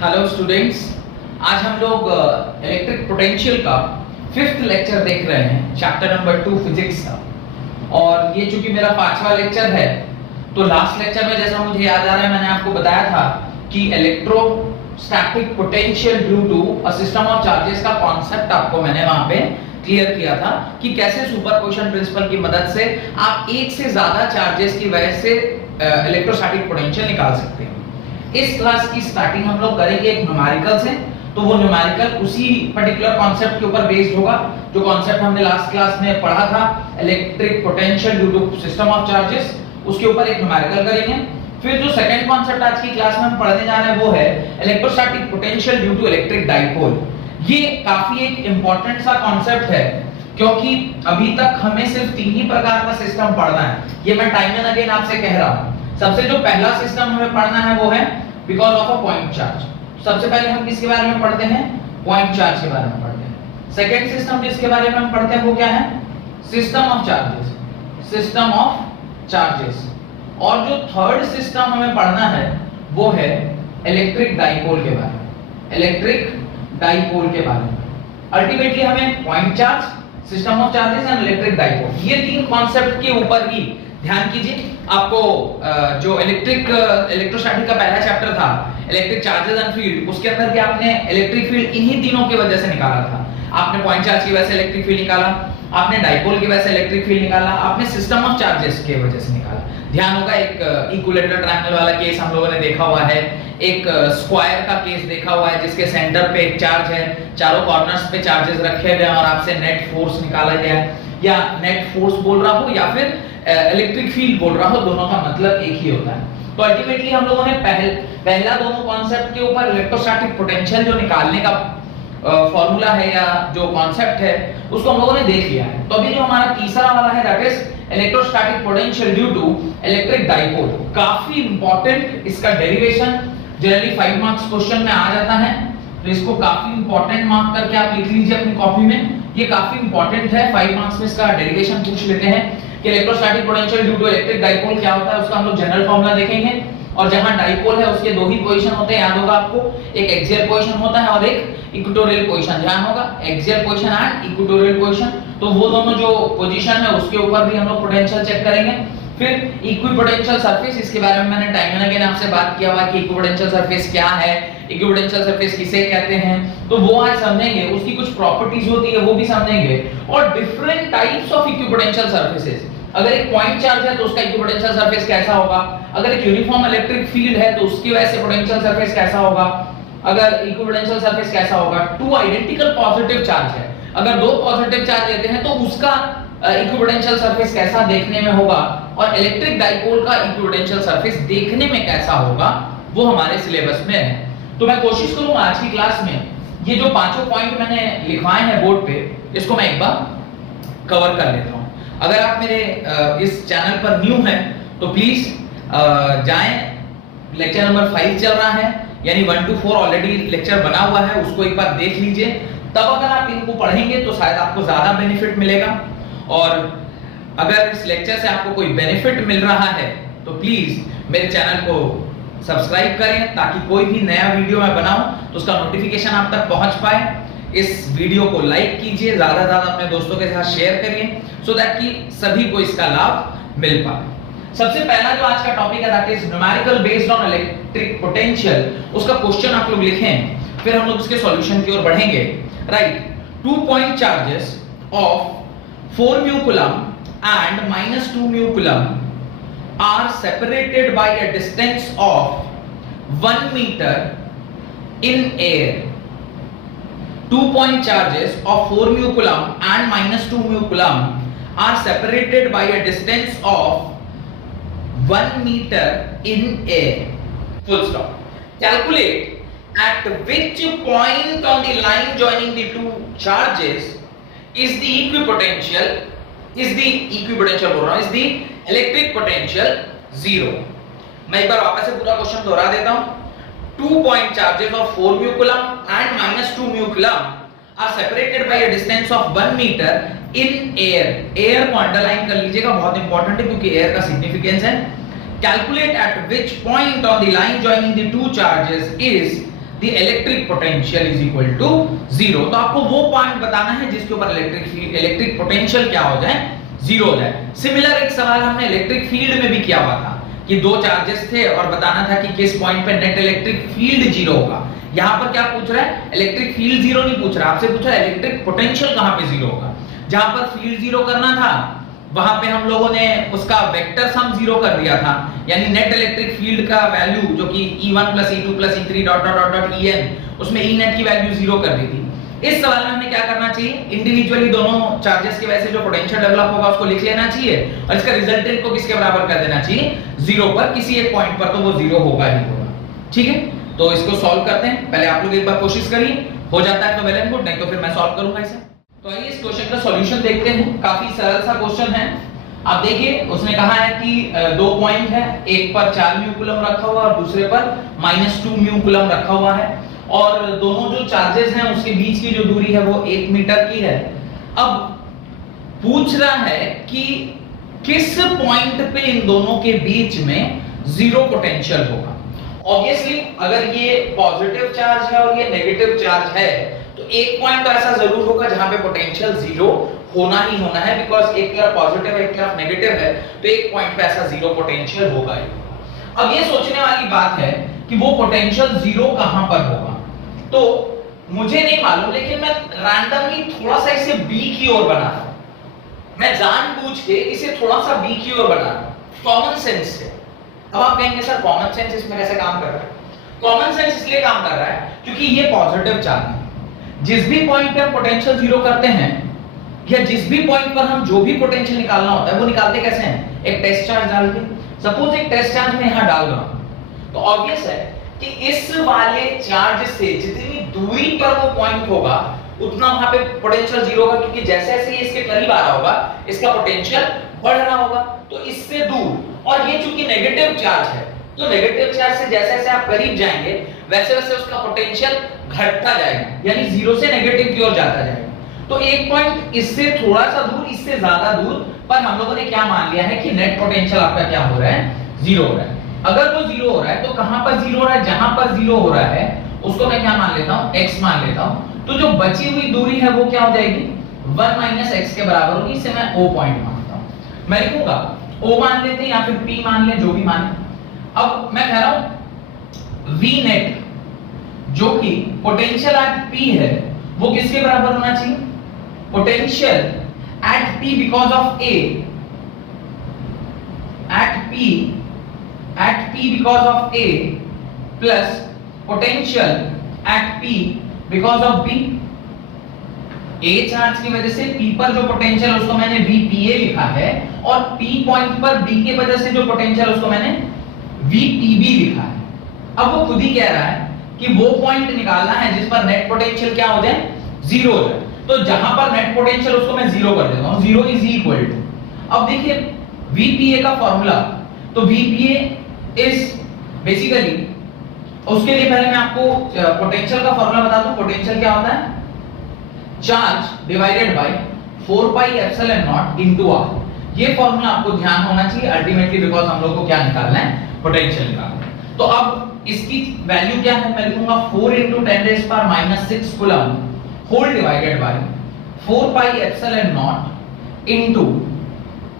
Hello students, आज हम लोग इलेक्ट्रिक पोटेंशियल का 5th लेक्चर देख रहे हैं, चैप्टर नंबर 2 फिजिक्स का। और ये चूंकि मेरा 5वां लेक्चर है, तो लास्ट लेक्चर में जैसा मुझे याद आ रहा है मैंने आपको बताया था कि electrostatic potential due to a system of charges का कॉन्सेप्ट आपको मैंने वहां पे क्लियर किया था कि कैसे सुपरपोजिशन प्रिंसिपल की मदद से आप एक से ज्यादा चार्जेस की वजह से इलेक्ट्रोस्टैटिक पोटेंशियल निकाल सकते हैं। इस क्लास की स्टार्टिंग हम लोग करेंगे एक न्यूमेरिकल से, तो वो न्यूमेरिकल उसी पर्टिकुलर कॉन्सेप्ट के ऊपर बेस्ड होगा जो कॉन्सेप्ट हमने लास्ट क्लास में पढ़ा था, electric potential due to system of charges. उसके ऊपर एक न्यूमेरिकल करेंगे। फिर जो सेकंड कॉन्सेप्ट आज की क्लास में हम पढ़ने जा रहे हैं वो है electrostatic potential due to electric dipole. ये काफी एक इंपॉर्टेंट सा कॉन्सेप्ट है क्योंकि अभी तक हमें सिर्फ 3 ही प्रकार का सिस्टम पढ़ना है। ये मैं टाइम एंड अगेन आपसे कह रहा हूं। सबसे जो पहला सिस्टम हमें पढ़ना है वो है because of a point charge. सबसे पहले हम किसके बारे में पढ़ते हैं? पॉइंट चार्ज के बारे में पढ़ते हैं। सेकंड सिस्टम जिसके बारे में हम पढ़ते हैं वो क्या है? System of charges, system of charges. और जो थर्ड सिस्टम हमें पढ़ना है वो है इलेक्ट्रिक डाइपोल के बारे में, इलेक्ट्रिक डाइपोल के बारे में। अल्टीमेटली हमें point charge, system of charges and electric dipole, ये 3 कॉन्सेप्ट के ऊपर ही ध्यान कीजिए। आपको जो इलेक्ट्रोस्टैटिक का पहला चैप्टर था इलेक्ट्रिक चार्जेस एंड फील्ड, उसके अंदर भी आपने इलेक्ट्रिक फील्ड इन्हीं तीनों की वजह से निकाला था। आपने पॉइंट चार्ज की वजह से इलेक्ट्रिक फील्ड निकाला, आपने डाइपोल की वजह से इलेक्ट्रिक फील्ड निकाला, आपने सिस्टम ऑफ चार्जेस की वजह से निकाला। ध्यान होगा एक इक्विलेटरल ट्रायंगल वाला केस हम लोगों ने देखा हुआ है, एक स्क्वायर का केस देखा हुआ है जिसके सेंटर पे एक चार्ज है, चारों कॉर्नर्स पे चार्जेस रखे गए और आपसे नेट फोर्स निकाला गया, या नेट फोर्स बोल रहा हो या फिर इलेक्ट्रिक फील्ड बोल रहा हो, दोनों का मतलब एक ही होता है। तो अल्टीमेटली हम लोगों ने पहला दोनों कॉन्सेप्ट के ऊपर इलेक्ट्रोस्टैटिक पोटेंशियल जो निकालने का फॉर्मूला है या जो कॉन्सेप्ट है उसको हम लोगों ने देख लिया है। तो अभी जो हमारा तीसरा वाला है that is electrostatic potential due to electric dipole. काफी इंपॉर्टेंट, इसका डेरिवेशन जनरली 5 मार्क्स क्वेश्चन में आ जाता है, तो इसको काफी इंपॉर्टेंट मार्क करके आप लिख लीजिए अपनी कॉपी में। ये काफी इंपॉर्टेंट है, 5 मार्क्स में इसका डेरिवेशन पूछ लेते हैं कि electrostatic potential due to electric dipole क्या होता है, उसका हम लोग जनरल फार्मूला देखेंगे। और जहां डाइपोल है उसके 2 ही पोजीशन होते हैं, याद होगा आपको, एक एक्सियल पोजीशन होता है और एक इक्वेटोरियल पोजीशन। ध्यान होगा, axial position and equatorial position, तो वो दोनों जो पोजीशन है उसके ऊपर भी हम लोग पोटेंशियल चेक करेंगे। फिर इक्विपोटेंशियल सरफेस, इसके बारे में मैंने टाइम एंड अगेन आपसे बात किया हुआ कि इक्विपोटेंशियल सरफेस क्या है, इक्विपोटेंशियल सरफेस किसे कहते हैं, तो वो आज समझेंगे। उसकी कुछ प्रॉपर्टीज होती है वो भी समझेंगे, और different types of equipotential surfaces. अगर एक पॉइंट चार्ज है तो उसका इक्विपोटेंशियल सरफेस कैसा होगा, अगर एक यूनिफॉर्म इलेक्ट्रिक फील्ड है तो उसकी वजह से पोटेंशियल सरफेस कैसा होगा, अगर इक्विपोटेंशियल सरफेस कैसा होगा। 2 आइडेंटिकल पॉजिटिव चार्ज है, अगर 2 पॉजिटिव चार्ज लेते हैं तो उसका इक्विपोटेंशियल सरफेस कैसा देखने में होगा, और इलेक्ट्रिक डाइपोल का इक्विपोटेंशियल सरफेस देखने में कैसा होगा, वो हमारे सिलेबस में है। तो मैं कोशिश करूंगा आज की क्लास में ये जो 5 पॉइंट मैंने लिखवाए हैं बोर्ड पे, इसको मैं एक बार कवर कर लेता हूं। अगर आप मेरे इस चैनल पर न्यू हैं तो प्लीज जाएं, लेक्चर नंबर 5 चल रहा है, यानी 1 to 4 ऑलरेडी लेक्चर बना हुआ है, उसको एक बार देख लीजिए। तब अगर आप इनको पढ़ेंगे तो शायद आपको ज्यादा बेनिफिट मिलेगा। और अगर इस लेक्चर से आपको कोई बेनिफिट मिल रहा है तो प्लीज मेरे चैनल को सब्सक्राइब करें ताकि कोई भी नया वीडियो मैं बनाऊं तो उसका नोटिफिकेशन आप तक पहुंच पाए। इस वीडियो को लाइक कीजिए, ज्यादा से ज्यादा अपने दोस्तों के साथ शेयर करिए सो दैट कि सभी को इसका लाभ मिल पाए। सबसे पहला जो आज का टॉपिक है that is numerical based on electric potential, उसका क्वेश्चन आप लोग लिखें, फिर हम लोग उसके सॉल्यूशन की ओर बढ़ेंगे। Right, 2 point charges of 4 mu coulomb and -2 mu coulomb are separated by a distance of 1 meter in air. 2 point charges of 4 mu coulomb and -2 mu coulomb are separated by a distance of 1 meter in air. Full stop. Calculate at which point on the line joining the 2 charges is the equipotential बोल रहा हूं, is the electric potential 0. मैं एक बार वापस से पूरा question दोहरा देता हूं। 2 point charges of 4 mu coulomb and -2 mu coulomb are separated by a distance of 1 meter in air. air को अंडरलाइन कर लीजिएगा, बहुत इंपॉर्टेंट है क्योंकि एयर का सिग्निफिकेंस है। Calculate at which point on the line joining the 2 charges is the electric potential is equal to 0। तो आपको वो पॉइंट बताना है जिसके ऊपर इलेक्ट्रिक पोटेंशियल क्या हो जाए, 0 हो जाए। सिमिलर एक सवाल हमने इलेक्ट्रिक फील्ड में भी किया हुआ था कि दो चार्जेस थे और बताना था कि किस पॉइंट पे नेट इलेक्ट्रिक फील्ड 0 होगा। यहां पर क्या पूछ रहा है, इलेक्ट्रिक फील्ड 0 नहीं पूछ रहा, आपसे पूछ रहा है इलेक्ट्रिक पोटेंशियल कहां पे 0 होगा। जहां पर फील्ड 0 करना था वहां पे हम लोगों ने उसका वेक्टर सम 0 कर दिया था, यानी नेट इलेक्ट्रिक फील्ड का वैल्यू जो कि E1 E2 E3 dot dot dot dot En, उसमें E नेट की वैल्यू 0 कर दी थी। इस सवाल में हमें क्या करना चाहिए, इंडिविजुअली दोनों चार्जेस की वजह से जो पोटेंशियल डेवलप होगा उसको लिख लेना चाहिए और इसका रिजल्टेंट को किसके बराबर कर देना चाहिए, 0 पर। किसी एक पॉइंट पर तो वो 0 होगा ही होगा। ठीक है, तो इसको सॉल्व करते हैं। पहले आप लोग एक बार कोशिश करिए, हो जाता है तो वेल एंड गुड, नहीं तो फिर मैं सॉल्व करूंगा इसे। तो आइए इस क्वेश्चन का सॉल्यूशन देखते हैं। काफी सरल सा क्वेश्चन है। आप देखिए उसने कहा है कि दो पॉइंट है, एक पर 4 म्यू कूलम रखा हुआ और दूसरे पर -2 म्यू कूलम रखा हुआ है और दोनों जो चार्जेस हैं उसके बीच की जो दूरी है वो 1 मीटर की है। अब पूछ रहा है कि किस पॉइंट पे इन दोनों के बीच में 0 पोटेंशियल होगा। ऑब्वियसली अगर ये पॉजिटिव चार्ज है और ये नेगेटिव चार्ज है तो एक पॉइंट तो ऐसा जरूर होगा जहां पे पोटेंशियल 0 होना ही होना है, बिकॉज एक तरफ पॉजिटिव है एक तरफ नेगेटिव है, तो एक पॉइंट पे ऐसा 0 पोटेंशियल होगा ही। अब ये सोचने वाली बात है कि वो पोटेंशियल 0 कहां पर होगा। तो मुझे नहीं मालूम, लेकिन मैं रैंडमली थोड़ा सा इसे b की ओर बना रहा हूं। मैं जानबूझ के इसे थोड़ा सा b की ओर बना रहा हूं, कॉमन सेंस से। अब आप कहेंगे सर कॉमन सेंस इसमें कैसे काम कर रहा है। कॉमन सेंस इसलिए काम कर रहा है क्योंकि ये पॉजिटिव चार्ज है। जिस भी पॉइंट पे हम पोटेंशियल 0 करते हैं या जिस भी पॉइंट पर हम जो भी पोटेंशियल निकालना होता है वो निकालते कैसे हैं, एक टेस्ट चार्ज डाल के। सपोज एक टेस्ट चार्ज मैं यहां डाल रहा हूं तो ऑब्वियस है कि इस वाले चार्ज से जितनी दूरी पर वो पॉइंट होगा उतना वहां पे पोटेंशियल 0 होगा, क्योंकि जैसे जैसे ये इसके करीब आ रहा होगा इसका पोटेंशियल बढ़ रहा होगा। तो इससे दूर, और ये चूंकि नेगेटिव चार्ज है तो नेगेटिव चार्ज से जैसे जैसे आप करीब जाएंगे वैसे वैसे उसका पोटेंशियल घटता जाएगा, यानी 0 से नेगेटिव की ओर जाता जाएगा। तो एक पॉइंट इससे थोड़ा सा दूर, इससे ज्यादा दूर पर हम लोगों ने क्या मान लिया है कि नेट पोटेंशियल आपका क्या हो रहा है, 0 हो रहा है। अगर वो 0 हो रहा है तो कहां पर 0 हो रहा है, जहां पर 0 हो रहा है उसको मैं क्या मान लेता हूं, x मान लेता हूं। तो जो बची हुई दूरी है वो क्या हो जाएगी, 1 - x के बराबर होगी। इसे मैं o पॉइंट मानता हूं। मैं लिखूंगा o मान लेते हैं या फिर p मान लें, जो भी माने। अब मैं कह रहा हूं v नेट जो कि पोटेंशियल एट p है वो किसके बराबर होना चाहिए, potential at p because of a, at p because of a plus potential at p because of b। a charge की वजह से p पर जो पोटेंशियल उसको मैंने vpa लिखा है और p पॉइंट पर b के वजह से जो पोटेंशियल उसको मैंने vpb लिखा है। अब वो खुद ही कह रहा है कि वो पॉइंट निकालना है जिस पर नेट पोटेंशियल क्या हो जाए, 0 हो जाए। तो जहां पर नेट पोटेंशियल उसको मैं 0 कर देता हूं, 0 इज इक्वल टू, अब देखिए vpa का फॉर्मूला, तो vpa इज बेसिकली, उसके लिए पहले मैं आपको पोटेंशियल का फॉर्मूला बता दूं। पोटेंशियल क्या होता है, charge divided by 4 pi epsilon naught into r। ये फॉर्मूला आपको ध्यान होना चाहिए अल्टीमेटली, बिकॉज़ हम लोग को क्या निकालना है, पोटेंशियल निकालना है। तो अब इसकी वैल्यू क्या है, मैं लिखूंगा 4 × 10⁻⁶ coulomb whole divided by 4 pi epsilon naught into,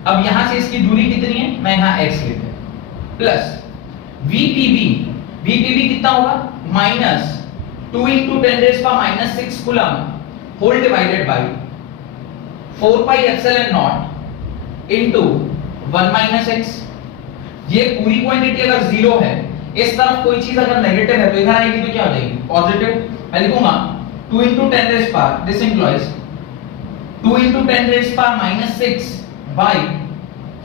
अब यहां से इसकी दूरी कितनी है, मैं यहां x लेते हैं, प्लस vpb कितना होगा, -2 × 10⁻⁶ coulomb whole divided by 4 pi epsilon naught into 1 - x। ये पूरी क्वांटिटी अगर 0 है, इस तरफ कोई चीज अगर नेगेटिव है तो इधर आएगी तो क्या हो जाएगी, पॉजिटिव। मैं लिखूंगा 2 × 10⁻, this employees 2 × 10⁻⁶ by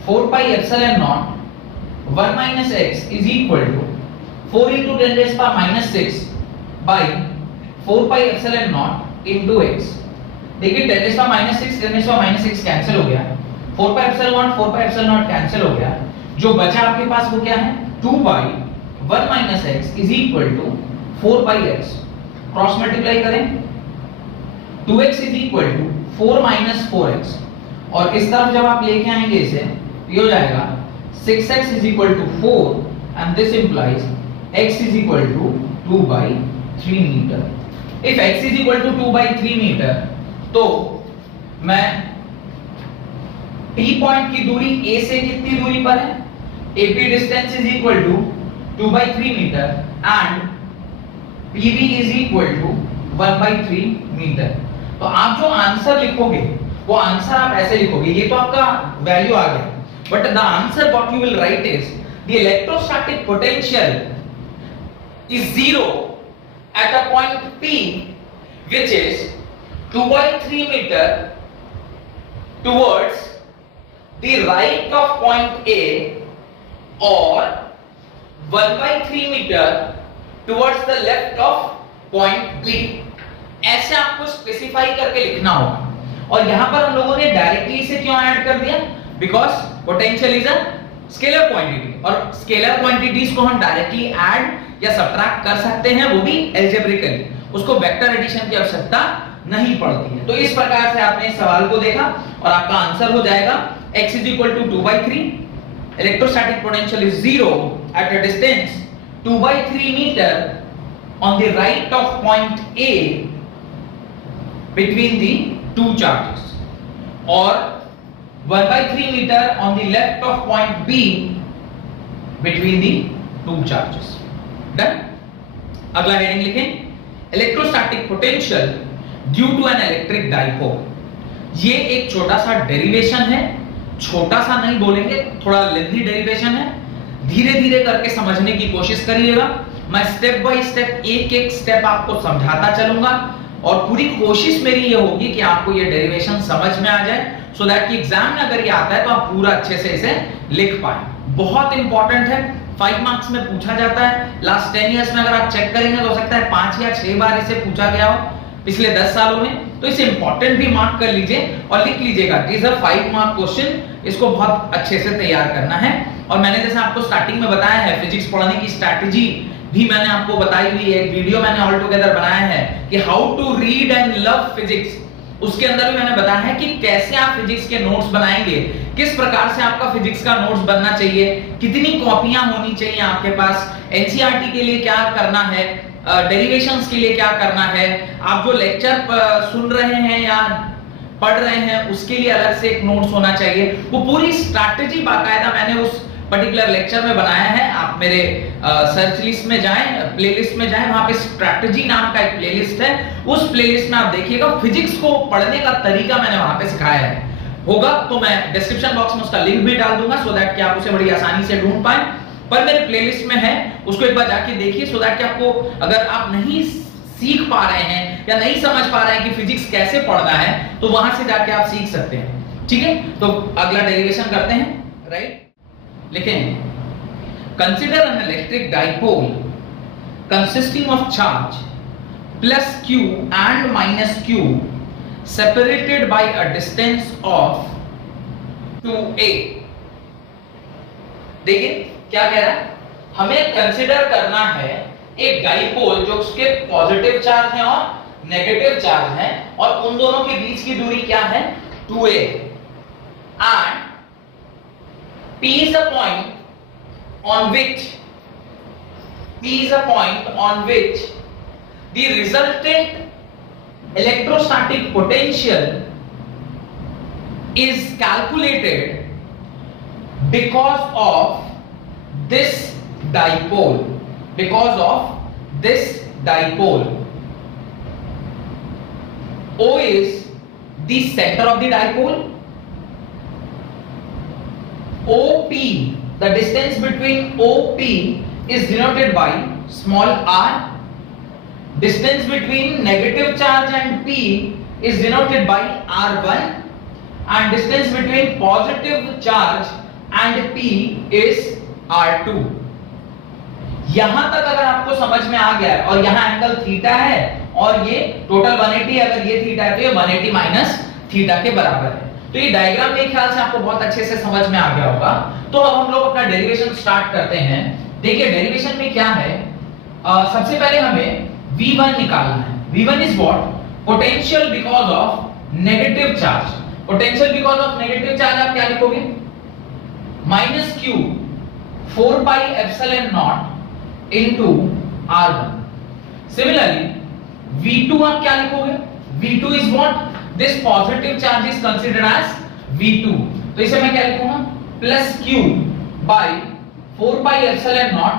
4 pi epsilon naught 1 - x is equal to 4 × 10⁻⁶ by 4 pi epsilon naught into x। देखिए 10⁻⁶ कैंसिल हो गया, 4 pi epsilon naught कैंसिल हो गया। जो बचा आपके पास वो क्या है, 2 by 1 - x is equal to 4 by x। Cross multiply करें, 2x is equal to 4 - 4x, और इस तरफ जब आप लेके आएंगे इसे ये हो जाएगा 6x is equal to 4 and this implies x is equal to 2 by 3 metre. If x is equal to 2/3 metre, तो मैं P पॉइंट की दूरी A से कितनी दूरी पर है, AP distance is equal to 2/3 metre and PV is equal to 1/3 metre. तो आप जो आंसर लिखोगे वो आंसर आप ऐसे लिखोगे, ये तो आपका वैल्यू आ गया, but the answer what you will write is the electrostatic potential is 0 at a point P which is 2/3 meter towards the right of point A or 1/3 meter towards the left of point B। ऐसे आपको specify करके लिखना होगा। और यहां पर हम लोगों ने डायरेक्टली इसे क्यों ऐड कर दिया, because potential is a scalar quantity, और स्केलर क्वांटिटीज को हम डायरेक्टली ऐड या सब्ट्रैक्ट कर सकते हैं, वो भी अलजेब्रिकली, उसको वेक्टर एडिशन की आवश्यकता नहीं पड़ती है। तो इस प्रकार से आपने इस सवाल को देखा और आपका आंसर हो जाएगा x is equal to 2/3, electrostatic potential is 0 at a distance 2/3 metre on the right of point A between the two charges or 1/3 meter on the left of point B between the two charges। Done. अगला heading लिखें, electrostatic potential due to an electric dipole. ये एक छोटा सा derivation है, छोटा सा नहीं बोलेंगे, थोड़ा लेंथी डेरिवेशन है, धीरे धीरे करके समझने की कोशिश करिएगा। मैं स्टेप बाय स्टेप एक एक स्टेप आपको समझाता चलूंगा और पूरी कोशिश मेरी ये होगी कि आपको ये डेरिवेशन समझ में आ जाए, सो दैट कि एग्जाम में अगर ये आता है तो आप पूरा अच्छे से इसे लिख पाए। बहुत इंपॉर्टेंट है, 5 मार्क्स में पूछा जाता है। लास्ट 10 इयर्स में अगर आप चेक करेंगे तो हो सकता है 5 या 6 बार इसे पूछा गया हो पिछले 10 सालों में। तो इसे इंपॉर्टेंट भी मार्क कर लीजिए और लिख लीजिएगा। It is a 5 mark question, इसको बहुत अच्छे से तैयार करना है। और मैंने जैसे आपको स्टार्टिंग में बताया है, फिजिक्स पढ़ने की स्ट्रैटेजी भी मैंने आपको बताई हुई है, एक वीडियो मैंने ऑल टुगेदर बनाया है कि how to read and love physics. उसके अंदर भी मैंने बताया है कि कैसे आप फिजिक्स के नोट्स बनाएंगे, किस प्रकार से आपका फिजिक्स का नोट्स बनना चाहिए, कितनी कॉपियां होनी चाहिए आपके पास, एनसीईआरटी के लिए क्या करना है, डेरिवेशंस के लिए क्या करना है, आप जो लेक्चर सुन रहे हैं या पढ़ रहे हैं उसके लिए अलग से एक नोट्स होना चाहिए। वो पूरी स्ट्रैटेजी बाकायदा मैंने उस पर्टिकुलर लेक्चर में बनाया है। आप मेरे सर्च लिस्ट में जाएं, प्लेलिस्ट में जाएं, वहां पे स्ट्रैटेजी नाम का एक प्लेलिस्ट है, उस प्लेलिस्ट में आप देखिएगा फिजिक्स को पढ़ने का तरीका मैंने वहां पे सिखाया है। होगा तो मैं डिस्क्रिप्शन बॉक्स में उसका लिंक भी डाल दूंगा, सो दैट कि आप उसे बड़ी आसानी से ढूंढ पाएं। पर मेरे प्लेलिस्ट में है, उसको एक बार जाके देखिए, सो दैट कि आपको, अगर आप नहीं सीख पा रहे हैं या नहीं समझ पा रहे हैं कि फिजिक्स कैसे पढ़ना है, तो वहां से जाके आप सीख सकते हैं। ठीक है, तो अगला डेरिवेशन करते हैं, राइट। लिखें, consider N electric dipole consisting of charge plus q and minus q separated by a distance of 2a। देखिए क्या कह रहा है, हमें कंसिडर करना है एक डाइपोल जो उसके पॉजिटिव चार्ज है और नेगेटिव चार्ज है, और उन दोनों के बीच की दूरी क्या है, 2a, and P is a point on which the resultant electrostatic potential is calculated because of this dipole. O is the center of the dipole. OP, the distance between OP is denoted by small r. Distance between negative charge and P is denoted by R1, and distance between positive charge and P is R2। यहां तक अगर आपको समझ में आ गया है, और यहां एंगल थीटा है और ये टोटल 180, अगर ये थीटा है तो ये 180 माइनस थीटा के बराबर है। तो ये डायग्राम मेरे ख्याल से आपको बहुत अच्छे से समझ में आ गया होगा। तो अब हम लोग अपना डेरिवेशन स्टार्ट करते हैं। देखिए डेरिवेशन में क्या है, सबसे पहले हमें V1 निकालना है। V1 is what, potential because of negative charge. Potential because of negative charge आप क्या लिखोगे, minus q 4 pi epsilon naught into r1। Similarly V2 आप क्या लिखोगे? V2 is what? This positive charge is considered as V2, तो इसे मैं क्या लिखूंगा? Plus Q by 4 pi epsilon naught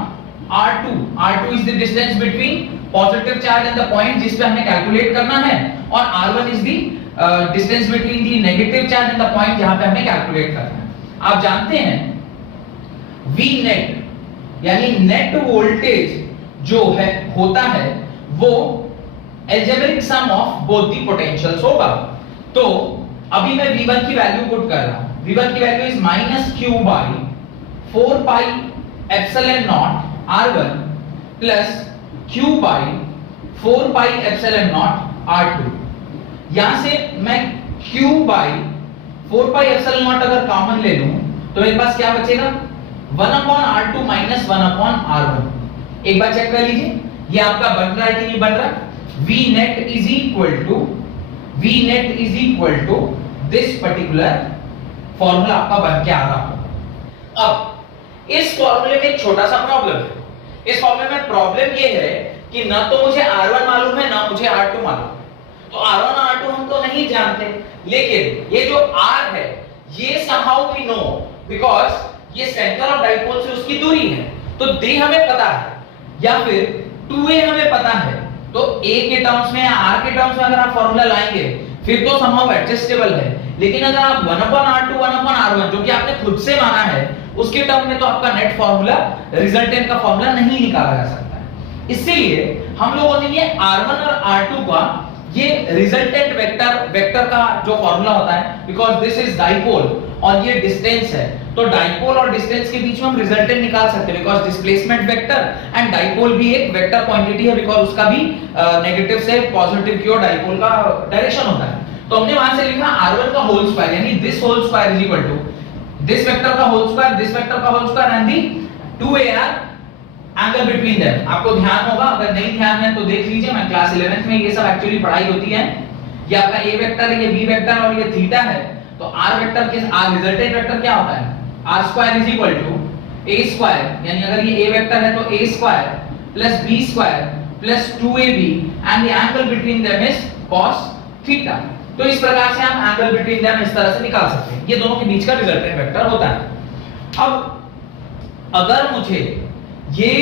R2. R2 is the distance between positive charge and the point जिस पे हमें कैलकुलेट करना है, और R1 is the distance between the negative charge and the point जहां पे हमें कैलकुलेट करना है। आप जानते हैं V नेट यानी नेट वोल्टेज जो है होता है वो algebraic sum of both the potentials होगा। तो अभी मैं V1 की वैल्यू पुट कर रहा हूं। V1 की value is -Q by 4 pi epsilon naught R1 plus Q by 4 pi epsilon naught R2। यहां से मैं Q by 4 pi epsilon naught अगर कॉमन ले लूं तो मेरे पास क्या बचेगा? 1/R2 minus 1/R1। एक बार चेक कर लीजिए ये आपका बन रहा है कि नहीं बन रहा? V net is equal to this particular formula आपका बन के आ रहा होगा। अब इस फॉर्मूले में एक छोटा सा प्रॉब्लम है। इस फॉर्मूले में प्रॉब्लम ये है कि ना तो मुझे R1 मालूम है ना मुझे R2 मालूम है। तो R1 और R2 हम तो नहीं जानते, लेकिन ये जो R है ये somehow we know because ये सेंटर ऑफ डाइपोल से उसकी दूरी है, तो D हमें पता है या फिर 2a हमें पता है। तो a के टर्म्स में या r के टर्म्स में अगर आप फॉर्मूला लाएंगे फिर तो समहाउ एडजस्टेबल है, लेकिन अगर आप 1/R2 1/R1 जो कि आपने खुद से माना है उसके टर्म में तो आपका नेट फॉर्मूला रिजल्टेंट का फॉर्मूला नहीं निकाला जा सकता है। इसीलिए हम लोगों ने ये R1 और R2 का ये रिजल्टेंट वेक्टर का जो फॉर्मूला होता है, बिकॉज़ दिस इज डाइपोल और ये डिस्टेंस है, तो डाइपोल और डिस्टेंस के बीच में हम रिजल्टेंट निकाल सकते हैं, because displacement vector and dipole भी एक वेक्टर क्वांटिटी है, बिकॉज़ उसका भी नेगेटिव से पॉजिटिव की ओर डाइपोल का डायरेक्शन होता है। तो हमने वहां से लिखा R1 का होल स्क्वायर यानी this whole square is equal to this vector का होल स्क्वायर, दिस वेक्टर का whole square and the 2ar angle between them. आपको ध्यान होगा, अगर नहीं ध्यान है तो देख लीजिए, मैं क्लास 11th में ये सब एक्चुअली पढ़ाई होती है। ये आपका a वेक्टर है, ये b वेक्टर और ये थीटा है। तो r वेक्टर के r रिजल्टेंट वेक्टर क्या होता है? r square is equal to a square, यानी अगर ये a वेक्टर है तो a square plus b square plus 2ab and the angle between them is cos theta. तो इस प्रकार से हम एंगल बिटवीन देम इस तरह से निकाल सकते हैं। ये दोनों के बीच का रिजल्टेंट वेक्टर होता है। अब अगर मुझे ये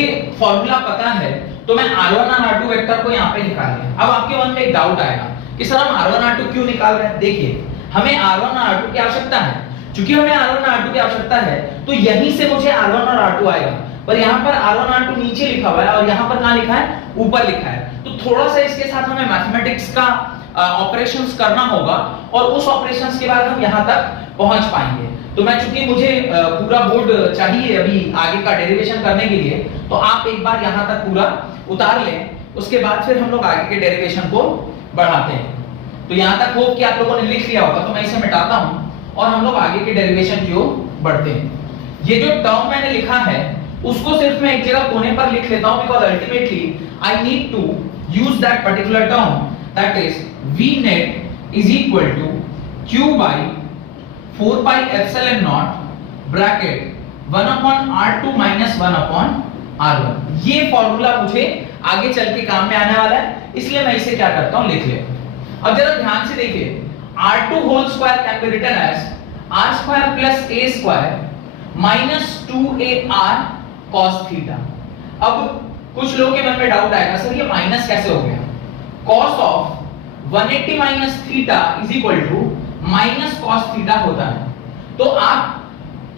फॉर्मूला पता है तो मैं R1 और R2 वेक्टर को यहाँ पे निकाल लिया। अब आपके मन में एक डाउट आएगा कि सर हम R1 R2 क्यों निकाल रहे हैं? देखिए हमें R1 और R2 की आवश्यकता है, क्योंकि हमें R1 और R2 की आवश्यकता है तो यहीं से मुझे R1 और R2 आएगा, पर यहाँ पर R1 R2 नीचे लिखा हुआ है और यहाँ पर कहाँ लिखा है? ऊपर लिखा है। तो थोड़ा सा इसके साथ हमें मैथमेटिक्स का ऑपरेशंस करना होगा और उस ऑपरेशंस के बाद हम यहाँ तक पहुंच पाएंगे। तो मैं चूंकि मुझे पूरा बोर्ड चाहिए अभी आगे का डेरिवेशन करने के लिए, तो आप एक बार यहाँ तक पूरा उतार लें, उसके बाद फिर हम लोग आगे के डेरिवेशन को बढ़ाते हैं। तो यहाँ तक होप कि आप लोगों ने लिख लिया होगा, तो मैं इसे मिटाता हूँ और हम लोग आगे के डेरिवेशन की ओर बढ़ते हैं। ये जो टर्म मैंने लिखा है उसको सिर्फ मैं एक जगह कोने पर लिख लेता हूँ, because ultimately I need to use that particular term, that is V net is equal to Q by 4 pi epsilon naught bracket 1/R2 minus 1/R1। ये फॉर्मूला मुझे आगे चल के काम में आने वाला है, इसलिए मैं इसे क्या करता हूं लिख लेता हूं। अब जरा ध्यान से देखिए, R2 whole square can be written as R square plus A square minus 2AR cos theta। अब कुछ लोगों के मन में डाउट आएगा, सर ये माइनस कैसे हो गया? cos of 180 minus theta is equal to minus cos theta होता है। तो आप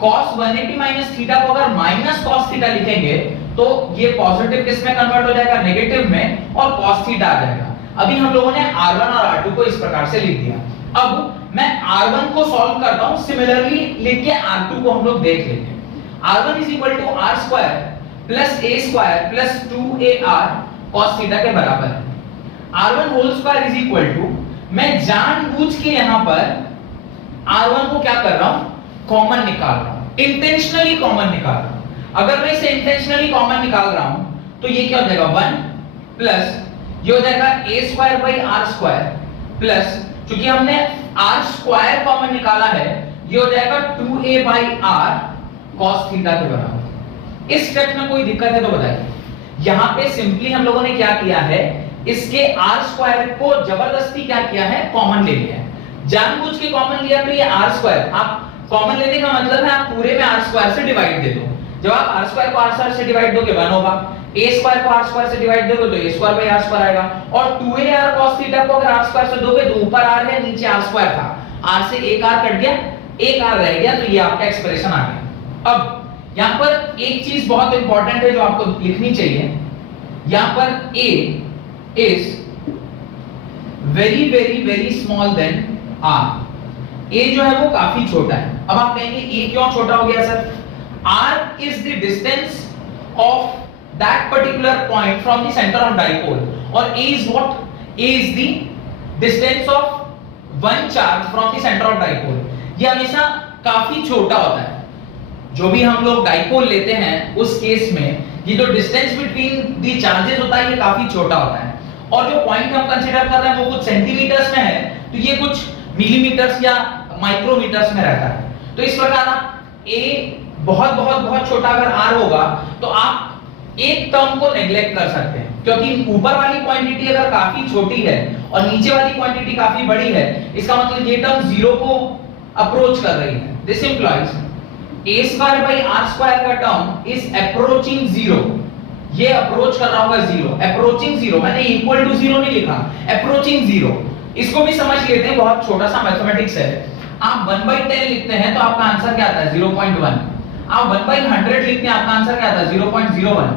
cos 180 minus theta को अगर minus cos theta लिखेंगे तो ये पॉजिटिव किस में कन्वर्ट हो जाएगा? नेगेटिव में, और cos theta आ जाएगा। अभी हम लोगों ने R1 और R2 को इस प्रकार से लिख दिया। अब मैं R1 को सॉल्व करता हूं, सिमिलरली लिख के R2 को हम लोग देख लेते हैं। R1 is equal to R square plus A square plus 2AR cos theta के बराबर है। R1 whole square is equal to, मैं जानबूझ के यहां पर R1 को क्या कर रहा हूं? कॉमन निकाल रहा हूं, इंटेंशनली कॉमन निकाल रहा हूं। अगर मैं इसे इंटेंशनली कॉमन निकाल रहा हूं तो ये क्या हो जाएगा? 1 प्लस ये हो जाएगा A square by R square plus, क्योंकि हमने R स्क्वायर कॉमन निकाला है, ये हो जाएगा 2A by R cos theta के बराबर। इस स्टेप में कोई दिक्कत है तो बताइए। यहां पे सिंपली हम लोगों ने क्या किया है, इसके आर स्क्वायर को जबरदस्ती क्या किया है, कॉमन ले लिया है। जानबूझ के कॉमन लिया, तो ये आर स्क्वायर, आप कॉमन लेने का मतलब है आप पूरे में आर स्क्वायर से डिवाइड दे दो। जब आप आर स्क्वायर को आर स्क्वायर से डिवाइड दोगे 1 होगा, a स्क्वायर को आर स्क्वायर से डिवाइड दोगे तो a square by r square आएगा, और 2ar cos थीटा को अगर आर स्क्वायर से दोगे तो ऊपर r है नीचे r स्क्वायर था, r से एक r कट गया, एक r रह गया, तो ये आपका एक्सप्रेशन आ गया। अब यहां पर एक चीज बहुत इंपॉर्टेंट है जो आपको लिखनी चाहिए, यहां पर a is very very very small than r, a जो है वो काफी छोटा है। अब आप कहेंगे a क्यों छोटा हो गया sir, r is the distance of that particular point from the center of dipole, और a is what, a is the distance of one charge from the center of dipole। ये हमेशा काफी छोटा होता है, जो भी हम लोग डाइपोल लेते हैं उस केस में ये जो डिस्टेंस बिटवीन दी चार्जेस होता है ये काफी छोटा होता है, और जो पॉइंट हम कंसीडर कर रहे हैं वो कुछ सेंटीमीटर्स में है, तो ये कुछ मिलीमीटर्स या माइक्रोमीटर्स में रहता है। तो इस प्रकार आप a बहुत बहुत बहुत छोटा अगर r होगा तो आप एक टर्म को नेग्लेक्ट कर सकते हैं, क्योंकि ऊपर वाली क्वांटिटी अगर काफी छोटी है और नीचे वाली क्वांटिटी काफी बड़ी है, इसका मतलब ये टर्म जीरो को अप्रोच कर रही है। This implies a square bye r square का टर्म इज अप्रोचिंग जीरो, ये अप्रोच कर रहा होगा जीरो, अप्रोचिंग जीरो, मैंने इक्वल टू जीरो नहीं लिखा, अप्रोचिंग जीरो। इसको भी समझ लेते हैं, बहुत छोटा सा मैथमेटिक्स है। आप 1/10 लिखते हैं तो आपका आंसर क्या आता है 0.1, आप 1/100 लिखते हैं आपका आंसर क्या आता है 0.01,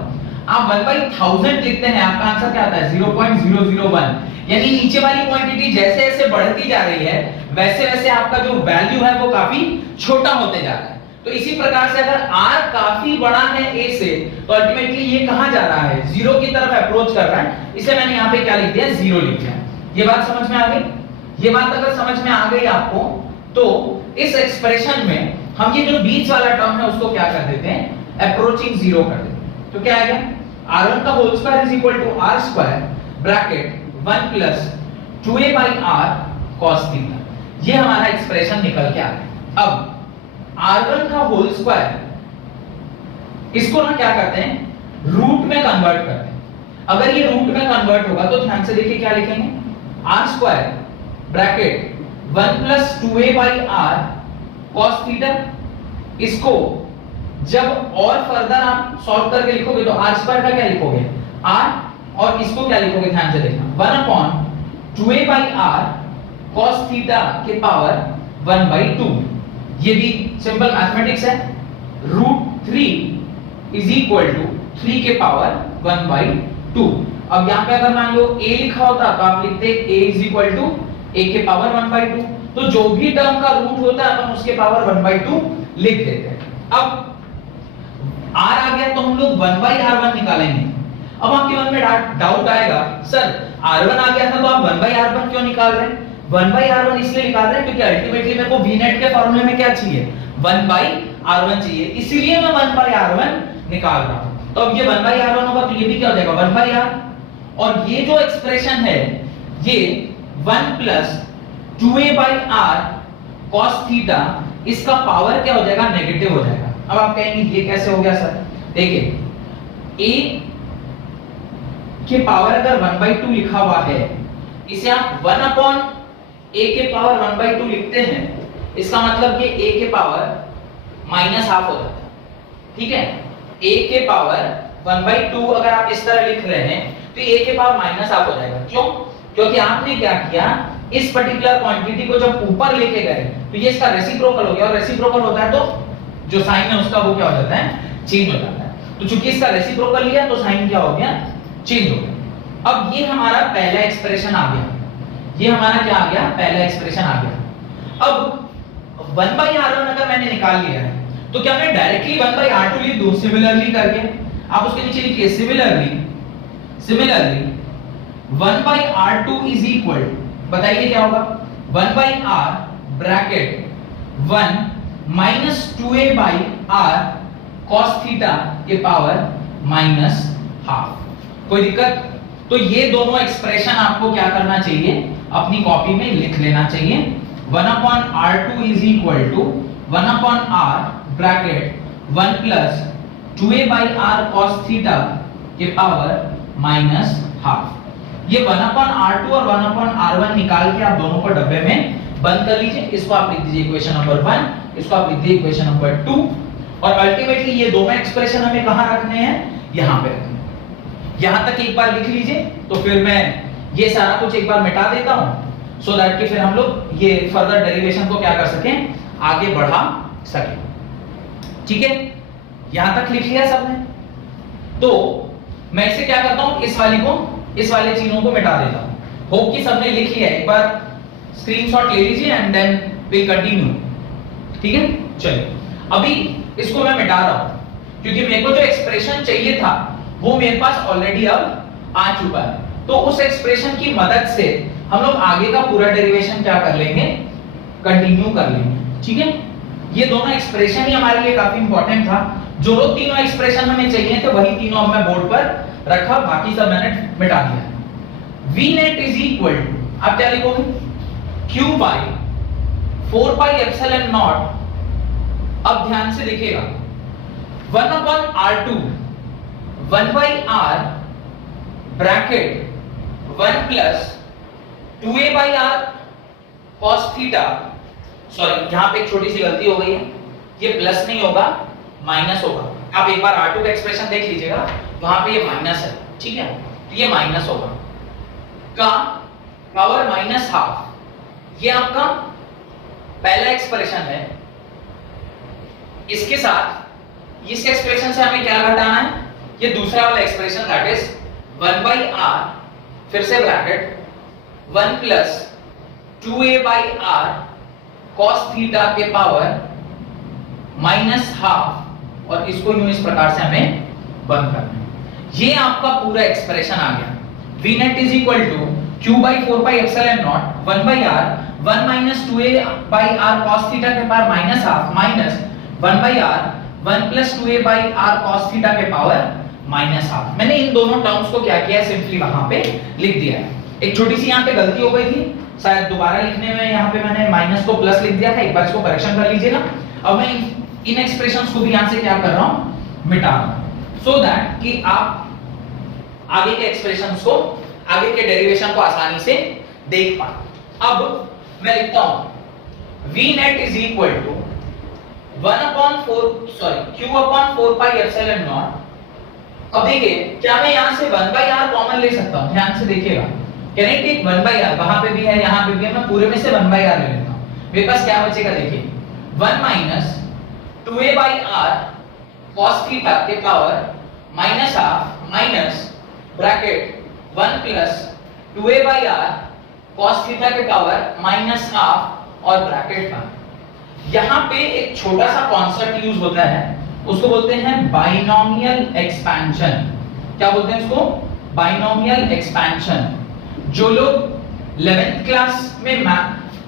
आप 1/1000 लिखते हैं आपका आंसर क्या आता है 0.001। यानी नीचे वाली क्वांटिटी जैसे जैसे बढ़ती जा रही है वैसे वैसे आपका जो वैल्यू है वो काफी छोटा होते जा रहा है। तो इसी प्रकार से अगर r काफी बड़ा है a से तो अल्टीमेटली ये कहां जा रहा है, जीरो की तरफ अप्रोच कर रहा है, इसलिए मैंने यहां पे क्या लिख दिया, जीरो लिख दिया। ये बात समझ में आ गई? ये बात अगर समझ में आ गई आपको तो इस एक्सप्रेशन में हम ये जो बीच वाला टर्म है उसको क्या कर देते हैं, अप्रोचिंग जीरो कर देते हैं। तो क्या आएगा, r1 का whole square is equal to r square bracket 1 plus 2a by r cos theta, ये हमारा एक्सप्रेशन निकल के आ गया। अब r1 का होल स्क्वायर, इसको ना क्या करते हैं, रूट में कन्वर्ट करते हैं। अगर ये रूट में कन्वर्ट होगा तो ध्यान से देखिए क्या लिखेंगे, r square bracket 1 plus 2a by r cos theta, इसको जब और फर्दर आप सॉल्व करके लिखोगे तो r स्क्वायर का क्या लिखोगे r, और इसको क्या लिखोगे ध्यान से देखना 1 upon 2a by r cos theta के पावर 1/2। ये भी सिंपल मैथमेटिक्स है, √3 इज इक्वल टू 3 के पावर 1/2। अब यहाँ पे अगर मान लो a लिखा होता तो आप लिखते a is equal to a के पावर 1/2, तो जो भी टर्म का रूट होता है अपन उसके पावर 1/2 लिख देते हैं। अब r आ गया तो हम लोग 1/r1 निकालेंगे। अब आपके मन में डाउट आएगा, सर r1 आ गया था तो आप 1/r1 क्यों निकाल रहे हैं? 1/r1 इसलिए निकाल रहे हैं क्योंकि अल्टीमेटली मेरे को vnet के फॉर्मूले में क्या चाहिए, 1/r1 चाहिए, इसीलिए मैं 1/r1 निकाल रहा हूं। तो अब ये 1/r1 होगा तो ये भी क्या हो जाएगा 1/r, और ये जो एक्सप्रेशन है ये 1 plus 2a by r cos theta, इसका पावर क्या हो जाएगा, नेगेटिव हो जाएगा। अब आप कहेंगे ये कैसे हो गया सर, देखिए a के पावर अगर 1/2 लिखा हुआ है, इसे आप 1 अपॉन a के पावर 1/2 लिखते हैं, इसका मतलब ये a के पावर -½ हो जाता है, ठीक है। a के पावर 1/2 अगर आप इस तरह लिख रहे हैं तो a के पावर -½ हो जाएगा। क्यों? क्योंकि आपने क्या किया, इस पर्टिकुलर क्वांटिटी को जब ऊपर लेके गए तो ये इसका रेसिप्रोकल हो गया, और रेसिप्रोकल होता है तो जो साइन है उसका वो क्या हो जाता है, चेंज हो जाता है। तो चूंकि इसका रेसिप्रोकल लिया तो साइन क्या हो गया, चेंज हो गया। अब ये हमारा पहला एक्सप्रेशन आ गया, ये हमारा क्या आ गया, पहला एक्सप्रेशन आ गया। अब 1/r1 अगर मैंने निकाल लिया है तो क्या मैं डायरेक्टली 1/r2 लिख दूं सिमिलरली करके, आप उसके नीचे लिखिए सिमिलरली 1/r2 इज इक्वल, बताइए क्या होगा, 1/r bracket 1 minus 2a by r cos theta के पावर -½ कोई दिक्कत? तो ये दोनों एक्सप्रेशन आपको क्या करना चाहिए, अपनी कॉपी में लिख लेना चाहिए। 1/r2 is equal to 1/r bracket 1 plus 2a by r cos theta के पावर माइनस हाफ। ये 1/r2 और 1/r1 निकाल के आप दोनों को डब्बे में बंद कर लीजिए। इसको आप लिख दीजिए इक्वेशन नंबर 1, इसको आप लिख दीजिए इक्वेशन नंबर 2, और अल्टीमेटली ये दोनों एक्सप्रेशन हमें कहां रखने हैं, यहां पे रखने हैं। यहां तक एक बार लिख लीजिए, तो फिर मैं ये सारा कुछ एक बार मिटा देता हूं, सो दैट कि फिर हम लोग ये फर्दर डेरिवेशन को क्या कर सकें, आगे बढ़ा सकें। ठीक है, यहां तक लिख लिया सबने? तो मैं इसे क्या करता हूं, इस वाले चीजों को मिटा देता हूं। होप कि सबने लिख लिया। एक बार स्क्रीनशॉट ले लीजिए एंड देन विल कंटिन्यू। ठीक है, चलिए अभी इसको मैं मिटा रहा हूं क्योंकि मेरे को जो एक्सप्रेशन चाहिए था वो मेरे पास ऑलरेडी अब आ चुका है। तो उस एक्सप्रेशन की मदद से हम लोग आगे का पूरा डेरिवेशन क्या कर लेंगे, कंटिन्यू कर लेंगे। ठीक है, ये दोनों एक्सप्रेशन ही हमारे लिए काफी इंपॉर्टेंट था। जो तीनों एक्सप्रेशन हमें चाहिए थे वही तीनों अब मैं बोर्ड पर रखा, बाकी सब मैंने मिटा दिया। v net is equal to, आप क्या लिखोगे, q by 4 pi epsilon naught। अब ध्यान से देखिएगा, 1/r2 1/r bracket 1 plus 2a/r cos theta. Sorry, यहां पे एक छोटी सी गलती हो गई है, ये प्लस नहीं होगा, माइनस होगा। आप एक बार r2 का एक्सप्रेशन देख लीजिएगा, वहां पे ये माइनस है। ठीक है, तो ये माइनस होगा का पावर माइनस हाफ। ये आपका पहला एक्सप्रेशन है। इसके साथ इस एक्सप्रेशन से हमें क्या घटाना है, ये दूसरा वाला एक्सप्रेशन, दैट इज 1/r, फिर से bracket 1 plus 2a/r cos theta के पावर माइनस हाफ, और इसको यूं इस प्रकार से हमें बंद करना है। ये आपका पूरा एक्सप्रेशन आ गया। v net is equal to q by 4 pi epsilon naught 1/r 1 minus 2a/r cos theta के power minus half minus 1/r 1 plus 2a/r cos theta के पावर माइनस हाफ। मैंने इन दोनों टर्म्स को क्या किया है, सिंपली वहां पे लिख दिया है। एक छोटी सी यहाँ पे गलती हो गई थी, शायद दोबारा लिखने में यहाँ पे मैंने माइनस को प्लस लिख दिया था। एक बार इसको करेक्शन कर लीजिएगा। अब मैं इन एक्सप्रेशंस को भी यहां से क्या कर रहा हूं, मिटा रहा हूं, सो दैट कि आप आगे के एक्सप्रेशंस को, आगे के डेरिवेशन को आसानी से देख पाए। अब मैं लिखता हूं v net is equal to 1/4 pi epsilon naught। अब देखिए, क्या मैं यहां से 1/r कॉमन ले सकता हूं? ध्यान से देखिएगा, कैन आई टेक 1/r? वहां पे भी है, यहां पे भी है, मैं पूरे में से 1/r ले लेता हूं। मेरे पास क्या बचेगा, देखिए 1 minus 2a/r cos थीटा के power minus half minus bracket 1 plus 2a/r cos theta के पावर माइनस हाफ और ब्रैकेट बंद। यहाँ पे एक छोटा सा कॉन्सेप्ट यूज होता है, उसको बोलते हैं बाइनोमियल एक्सपेंशन। क्या बोलते हैं उसको? Binomial expansion. जो लोग 11th क्लास में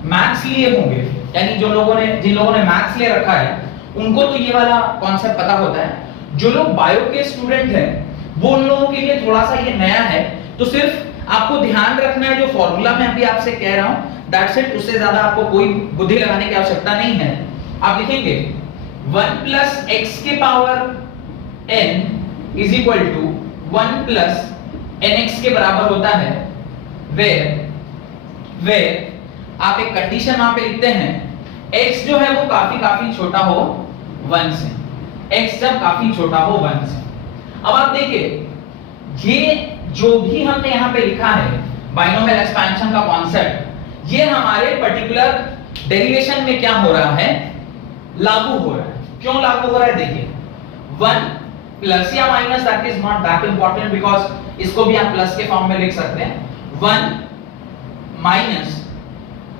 मैथ्स लिए होंगे, यानी जिन लोगों ने मैथ्स ले रखा है, उनको तो ये वाला कॉन्सेप्ट पता होता है। जो लोग बायो के स्टूडेंट हैं, वो उन लोगों के लिए थोड़ा सा ये नया है। तो सिर्फ आपको ध्यान रखना है, जो फॉर्मूला मैं अभी आपसे कह रहा हूं, दैट्स इट। उससे ज्यादा आपको कोई बुद्धि लगाने की आवश्यकता नहीं है। आप लिखेंगे 1 प्लस x के power n is equal to 1 plus nx के बराबर होता है, वेयर आप एक कंडीशन वहां पे लिखते हैं, x जो है वो काफी छोटा हो 1 से। x जब काफी छोटा हो 1 से। अब आप देखिए, ये जो भी हमने यहाँ पे लिखा है बाइनोमियल एक्सपेंशन का कॉन्सेप्ट, ये हमारे पर्टिकुलर डेरिवेशन में क्या हो रहा है, लागू हो रहा है। क्यों लागू हो रहा है? देखिए 1 प्लस या minus, that is not that important, because इसको भी आप प्लस के फॉर्म में लिख सकते हैं। 1 माइनस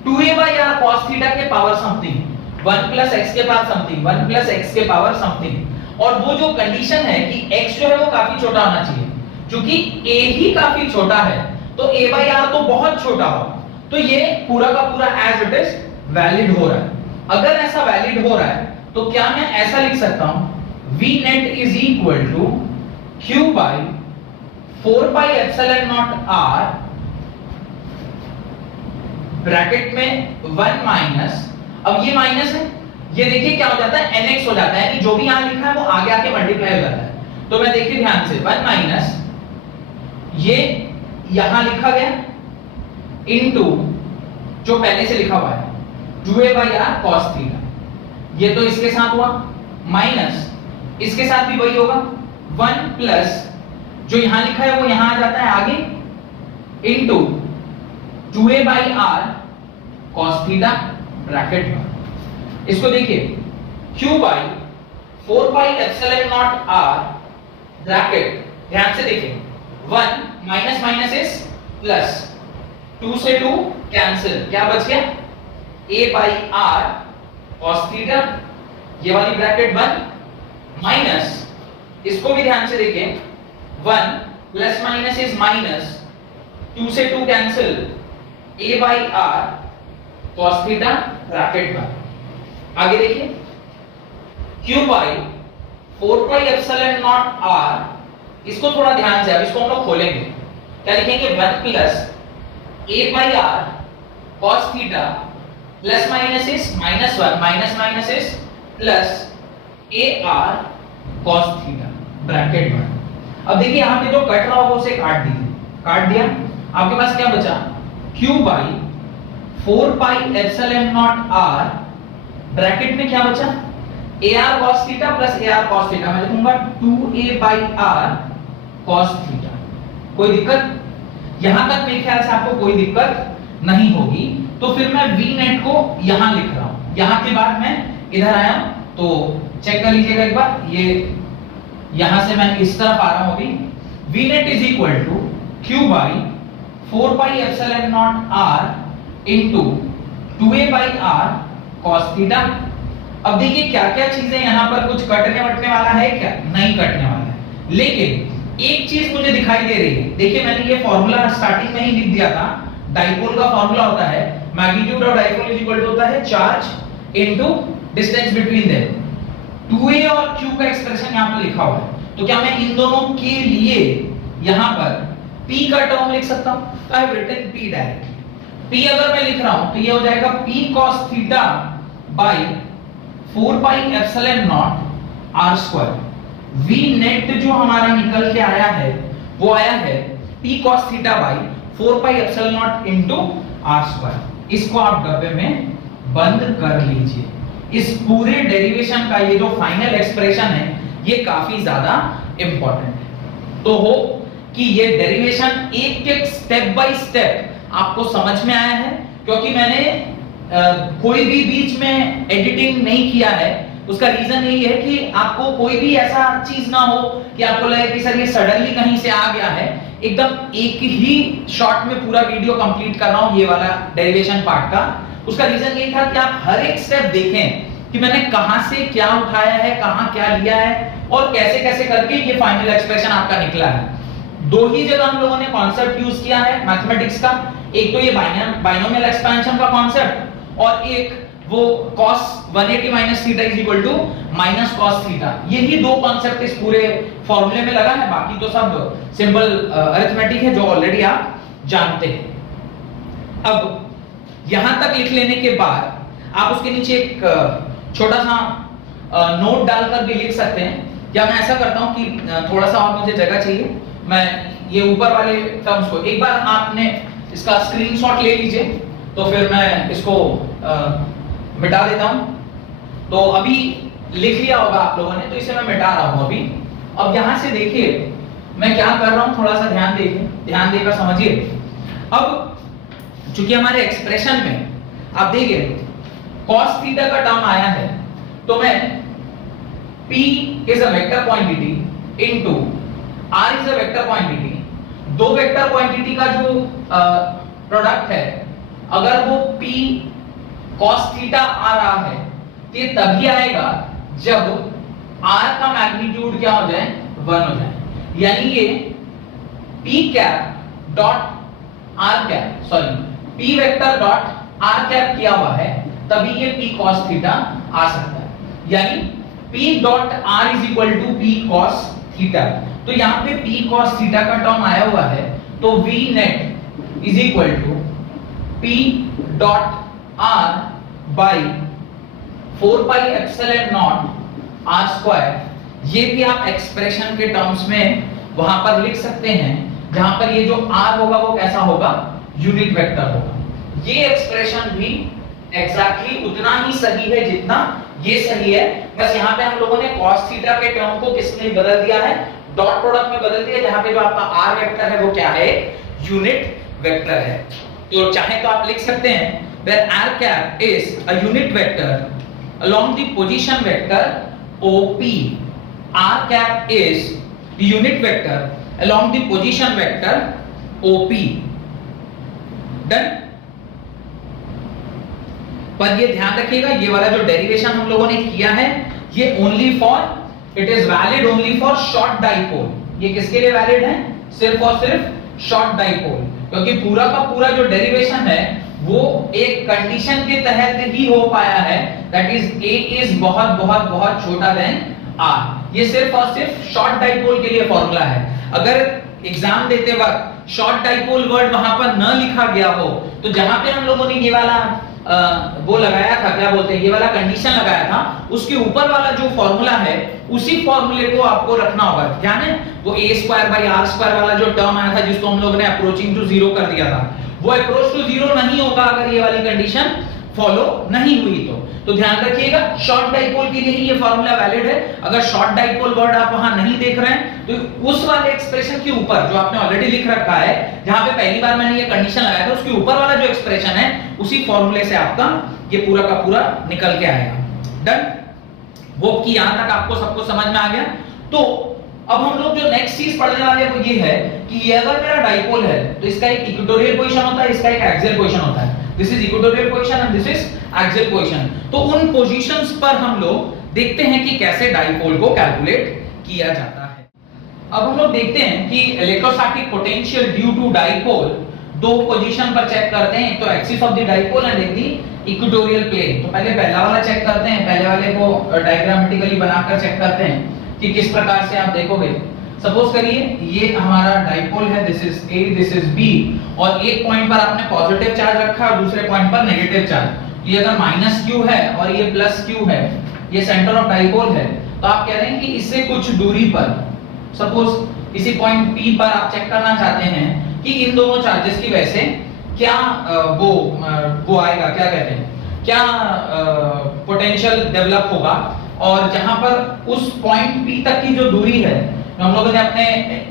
2a/r cos थीटा के पावर समथिंग, 1 प्लस x के पावर समथिंग, 1 प्लस x के पावर समथिंग। और वो जो कंडीशन है कि x जो है वो काफी छोटा होना चाहिए, क्योंकि a ही काफी छोटा है, तो a/r तो बहुत छोटा होगा। तो ये पूरा का पूरा एज इट इज वैलिड हो रहा है। अगर ऐसा वैलिड हो रहा है, तो क्या मैं ऐसा लिख सकता हूं, v net is equal to q by 4 pi epsilon naught r bracket में 1 माइनस, अब ये माइनस है, ये देखिए क्या हो जाता है, nx हो जाता है, यानी जो भी यहां लिखा है वो आगे आके मल्टीप्लाई हो जाता है। तो मैं देखिए ध्यान से, 1 माइनस ये यहां लिखा गया इनटू जो पहले से लिखा हुआ है 2a/r cos थीटा, ये तो इसके साथ हुआ, माइनस इसके साथ भी वही होगा 1 प्लस जो यहां लिखा है वो यहां आ जाता है आगे into 2a/r cos theta bracket में। इसको देखिए q by 4 pi epsilon naught r bracket, ध्यान से देखिए 1 माइनस माइनस इज प्लस, 2 से 2 कैंसिल, क्या बच गया a/r cos थीटा, ये वाली ब्रैकेट बंद, माइनस इसको भी ध्यान से देखिए 1 प्लस माइनस इज माइनस, 2 से 2 cancel, a/r cos theta bracket बंद। आगे देखिए q by 4 pi epsilon naught r, इसको थोड़ा ध्यान से, अब इसको हम लोग खोलेंगे, क्या लिखेंगे 1 plus a/r cos theta plus minus is minus 1, minus minus is plus ar cos theta bracket में। अब देखिए यहां पे जो कट रहा होगा उसे काट दीजिए, काट दिया, आपके पास क्या बचा q by 4 pi epsilon naught r bracket में क्या बचा ar cos theta plus ar cos theta, मैं लिखूंगा 2a/r cos थीटा। कोई दिक्कत? यहां तक मेरे ख्याल से आपको कोई दिक्कत नहीं होगी, तो फिर मैं v नेट को यहां लिख रहा हूं, यहां के बाद मैं इधर आया हूं, तो चेक कर लीजिएगा एक बार, ये यहां से मैं इस तरफ आ रहा हूं अभी, v net is equal to q by 4 pi epsilon naught r into 2a/r cos theta. अब देखिए क्या क्या चीजें यहां पर, कुछ कटने वटने वाला है क्या? नहीं कटने वाला है, लेकिन एक चीज मुझे दिखाई दे रही है, देखिए मैंने ये फॉर्मूला स्टार्टिंग में ही लिख दिया था, डाइपोल का फॉर्मूला होता है magnitude of dipole is equal to होता है charge into distance between them. 2a और q का एक्सप्रेशन यहां पर लिखा हुआ है, तो क्या मैं इन दोनों के लिए यहां पर p का टर्म लिख सकता हूं? I have written p directly. p अगर मैं लिख रहा हूं तो ये हो जाएगा p cos theta by 4 pi epsilon naught r square। v net जो हमारा निकल के आया है वो आया है p cos theta by 4 pi epsilon naught into r square। इसको आप डब्बे में बंद कर लीजिए। इस पूरे डेरिवेशन का ये जो फाइनल एक्सप्रेशन है ये काफी ज्यादा इंपॉर्टेंट है, तो हो कि ये डेरिवेशन एक एक स्टेप बाय स्टेप आपको समझ में आया है, क्योंकि मैंने कोई भी बीच में एडिटिंग नहीं किया है। उसका रीजन यही है कि आपको कोई भी ऐसा चीज ना हो कि आपको लगे कि सर ये सडनली कहीं से आ गया है, एकदम एक ही शॉट में पूरा वीडियो कंप्लीट कर रहा हूं ये वाला डेरिवेशन पार्ट का। उसका रीजन यही था कि आप हर एक स्टेप देखें कि मैंने कहां से क्या उठाया है, कहां क्या लिया है और कैसे कैसे करके ये फाइनल एक्सप्रेशन आपका निकला है। दो ही जगह हम लोगों ने कॉन्सेप्ट यूज किया है मैथमेटिक्स का, एक तो ये बाइनोमियल एक्सपेंशन का कॉन्सेप्ट और एक वो cos 180 minus theta is equal to minus cos theta. यही दो कॉन्सेप्ट इस पूरे फॉर्मूले में लगा है, बाकी तो सब सिंपल अरिथमेटिक है जो ऑलरेडी आप जानते हैं। अब यहां तक लिख लेने के बाद आप उसके नीचे एक छोटा सा नोट डालकर भी लिख सकते हैं, या मैं ऐसा करता हूं कि थोड़ा सा और मुझे जगह चाहिए, मैं ये ऊपर वाले टर्म्स को एक बार आपने इसका स्क्रीनशॉट ले लीजिए, तो फिर मैं इसको मिटा देता हूं। तो अभी लिख लिया होगा आप लोगों ने, तो इसे मैं मिटा रहा हूं अभी। अब यहां से देखिए मैं क्या कर रहा हूं, थोड़ा सा ध्यान देखिए, ध्यान देकर समझिए। अब चूंकि हमारे एक्सप्रेशन में आप देखिए cos थीटा का टर्म आया है, तो मैं p is a vector quantity into r is a vector quantity, दो वेक्टर क्वांटिटी का जो प्रोडक्ट है, अगर वो p cos थीटा आ रहा है तो ये तभी आएगा जब r का मैग्नीट्यूड क्या हो जाए, 1 हो जाए, यानी ये p cap dot r cap, sorry p vector dot r cap किया हुआ है, तभी ये p cos थीटा आ सकता है, यानी p dot r is equal to p cos theta. तो यहाँ पे p cos थीटा का टर्म आया हुआ है, तो v net is equal to p dot r by 4 pi epsilon naught r square. ये भी आप एक्सप्रेशन के टर्म्स में वहां पर लिख सकते हैं जहां पर ये जो r होगा वो कैसा होगा, यूनिट वेक्टर होगा। ये एक्सप्रेशन भी एग्जैक्टली उतना ही सही है जितना ये सही है, बस यहाँ पे हम लोगों ने cos थीटा के टर्म को किसमें बदल दिया है, डॉट प्रोडक्ट में बदल दिया, जहां पे जो आपका r वेक्टर है वो क्या है, यूनिट वेक्टर है। तो चाहे तो आप लिख सकते हैं where r cap is a unit vector along the position vector OP, r cap is the unit vector along the position vector OP। Done. पर ये ध्यान रखिएगा, ये वाला जो डेरिवेशन हम लोगों ने किया है ये only for, it is valid only for short dipole. ये किसके लिए वैलिड है, सिर्फ और सिर्फ शॉर्ट डाइपोल, क्योंकि पूरा का पूरा जो डेरिवेशन है वो एक कंडीशन के तहत ही हो पाया है, दैट इज a इज बहुत बहुत बहुत छोटा देन r। ये सिर्फ और सिर्फ शॉर्ट डाइपोल के लिए फॉर्मूला है। अगर एग्जाम देते वक्त शॉर्ट डाइपोल वर्ड वहां पर न लिखा गया हो तो जहां पे हम लोगों ने ये वाला वो लगाया था, क्या बोलते हैं, ये वाला कंडीशन लगाया था, उसके ऊपर वाला जो फॉर्मूला है उसी फॉर्मूले को आपको रखना होगा। ध्यान है वो a² वाला जो टर्म आया था जिसको हम लोग ने अप्रोचिंग टू जीरो कर दिया था, वो अप्रोच टू जीरो नहीं होगा अगर ये वाली कंडीशन फॉलो नहीं हुई तो ध्यान रखिएगा शॉर्ट डाइपोल के लिए ही ये फॉर्मूला वैलिड है। अगर शॉर्ट डाइपोल वर्ड आप वहां नहीं देख रहे हैं तो उस वाले एक्सप्रेशन के ऊपर जो आपने ऑलरेडी लिख रखा है, जहां पे पहली बार मैंने ये कंडीशन लगाया था, उसके ऊपर वाला जो एक्सप्रेशन है उसी फॉर्मूले से आपका ये पूरा का पूरा निकल के आएगा। डन। वो कि यहां तक आपको सब कुछ समझ में आ गया। तो अब हम लोग जो नेक्स्ट चीज पढ़ने वाले हैं वो ये है कि ये अगर मेरा डाइपोल है तो इसका एक इक्वेटोरियल पोजीशन होता है, इसका एक एक्सियल पोजीशन होता है। This is equatorial position and this is axial position. तो उन पोजीशंस पर हम लोग देखते हैं कि कैसे डाइपोल को कैलकुलेट किया जाता है। अब हम लोग देखते हैं कि electrostatic potential due to dipole दो पोजीशन पर चेक करते हैं, तो axis of the dipole and the equatorial plane. तो पहले पहला वाला चेक करते हैं, पहले वाले को डायग्रामेटिकली बनाकर चेक करते हैं कि किस प्रकार से आप देखोगे। सपोज करिए ये हमारा डाइपोल है, this is A, this is B, और एक पॉइंट पर आपने पॉजिटिव चार्ज रखा है और दूसरे पॉइंट पर नेगेटिव चार्ज। ये अगर -q है और ये +q है, ये सेंटर ऑफ डाइपोल है, तो आप कह रहे हैं कि इससे कुछ दूरी पर, सपोज इसी पॉइंट P पर आप चेक करना चाहते हैं कि इन दोनों चार्जेस की वजह से क्या वो आएगा, क्या कहते हैं, क्या पोटेंशियल डेवलप होगा। और जहां पर उस पॉइंट P तक की जो दूरी है, तो हम लोगों ने अपने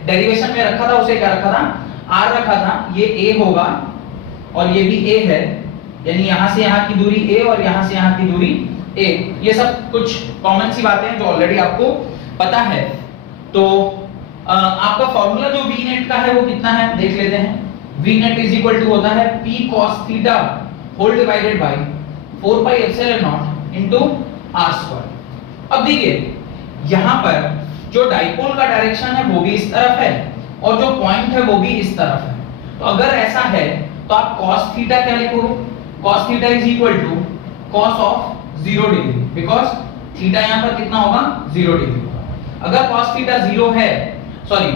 डेरिवेशन में रखा था, उसे क्या रखा था, r रखा था, ये a होगा और ये भी a है, यानी यहां से यहां की दूरी a और यहां से यहां की दूरी a। ये सब कुछ कॉमन सी बातें हैं जो ऑलरेडी आपको पता है। तो आपका फॉर्मूला जो v नेट का है वो कितना है देख लेते हैं। v net is equal to होता है p cos theta whole divided by 4 pi epsilon naught into r²। अब देखिए यहां पर जो डाइपोल का डायरेक्शन है वो भी इस तरफ है और जो पॉइंट है वो भी इस तरफ है। तो अगर ऐसा है तो आप cos थीटा क्या लिखोगे, cos theta is equal to cos of 0 degree, because theta यहां पर कितना होगा, 0 डिग्री होगा। अगर cos थीटा 0 है, सॉरी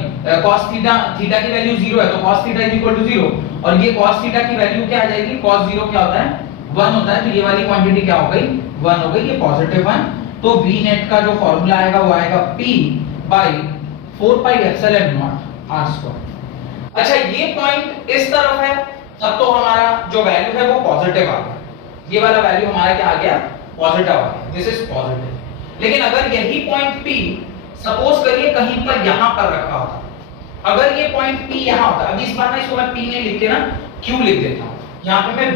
cos थीटा की वैल्यू 0 है तो cos theta is equal to 0, और ये cos थीटा की वैल्यू क्या आ जाएगी, cos 0 क्या होता है, 1 होता है, तो ये वाली क्वांटिटी क्या हो गई, 1 हो गई, ये पॉजिटिव 1। तो v नेट का जो फॉर्मूला आएगा वो आएगा p by 4 pi epsilon naught r²। अच्छा ये पॉइंट इस तरफ है, तब तो हमारा जो वैल्यू है वो पॉजिटिव आ गया, ये वाला वैल्यू हमारा क्या आ गया, पॉजिटिव आ गया, दिस इज पॉजिटिव। लेकिन अगर यही पॉइंट p सपोज करिए कहीं पर यहां पर रखा होता, अगर ये पॉइंट p यहां होता, अभी इस बार ना इसको मैं p नहीं लिख के ना q लिख देता हूं, यहां पे मैं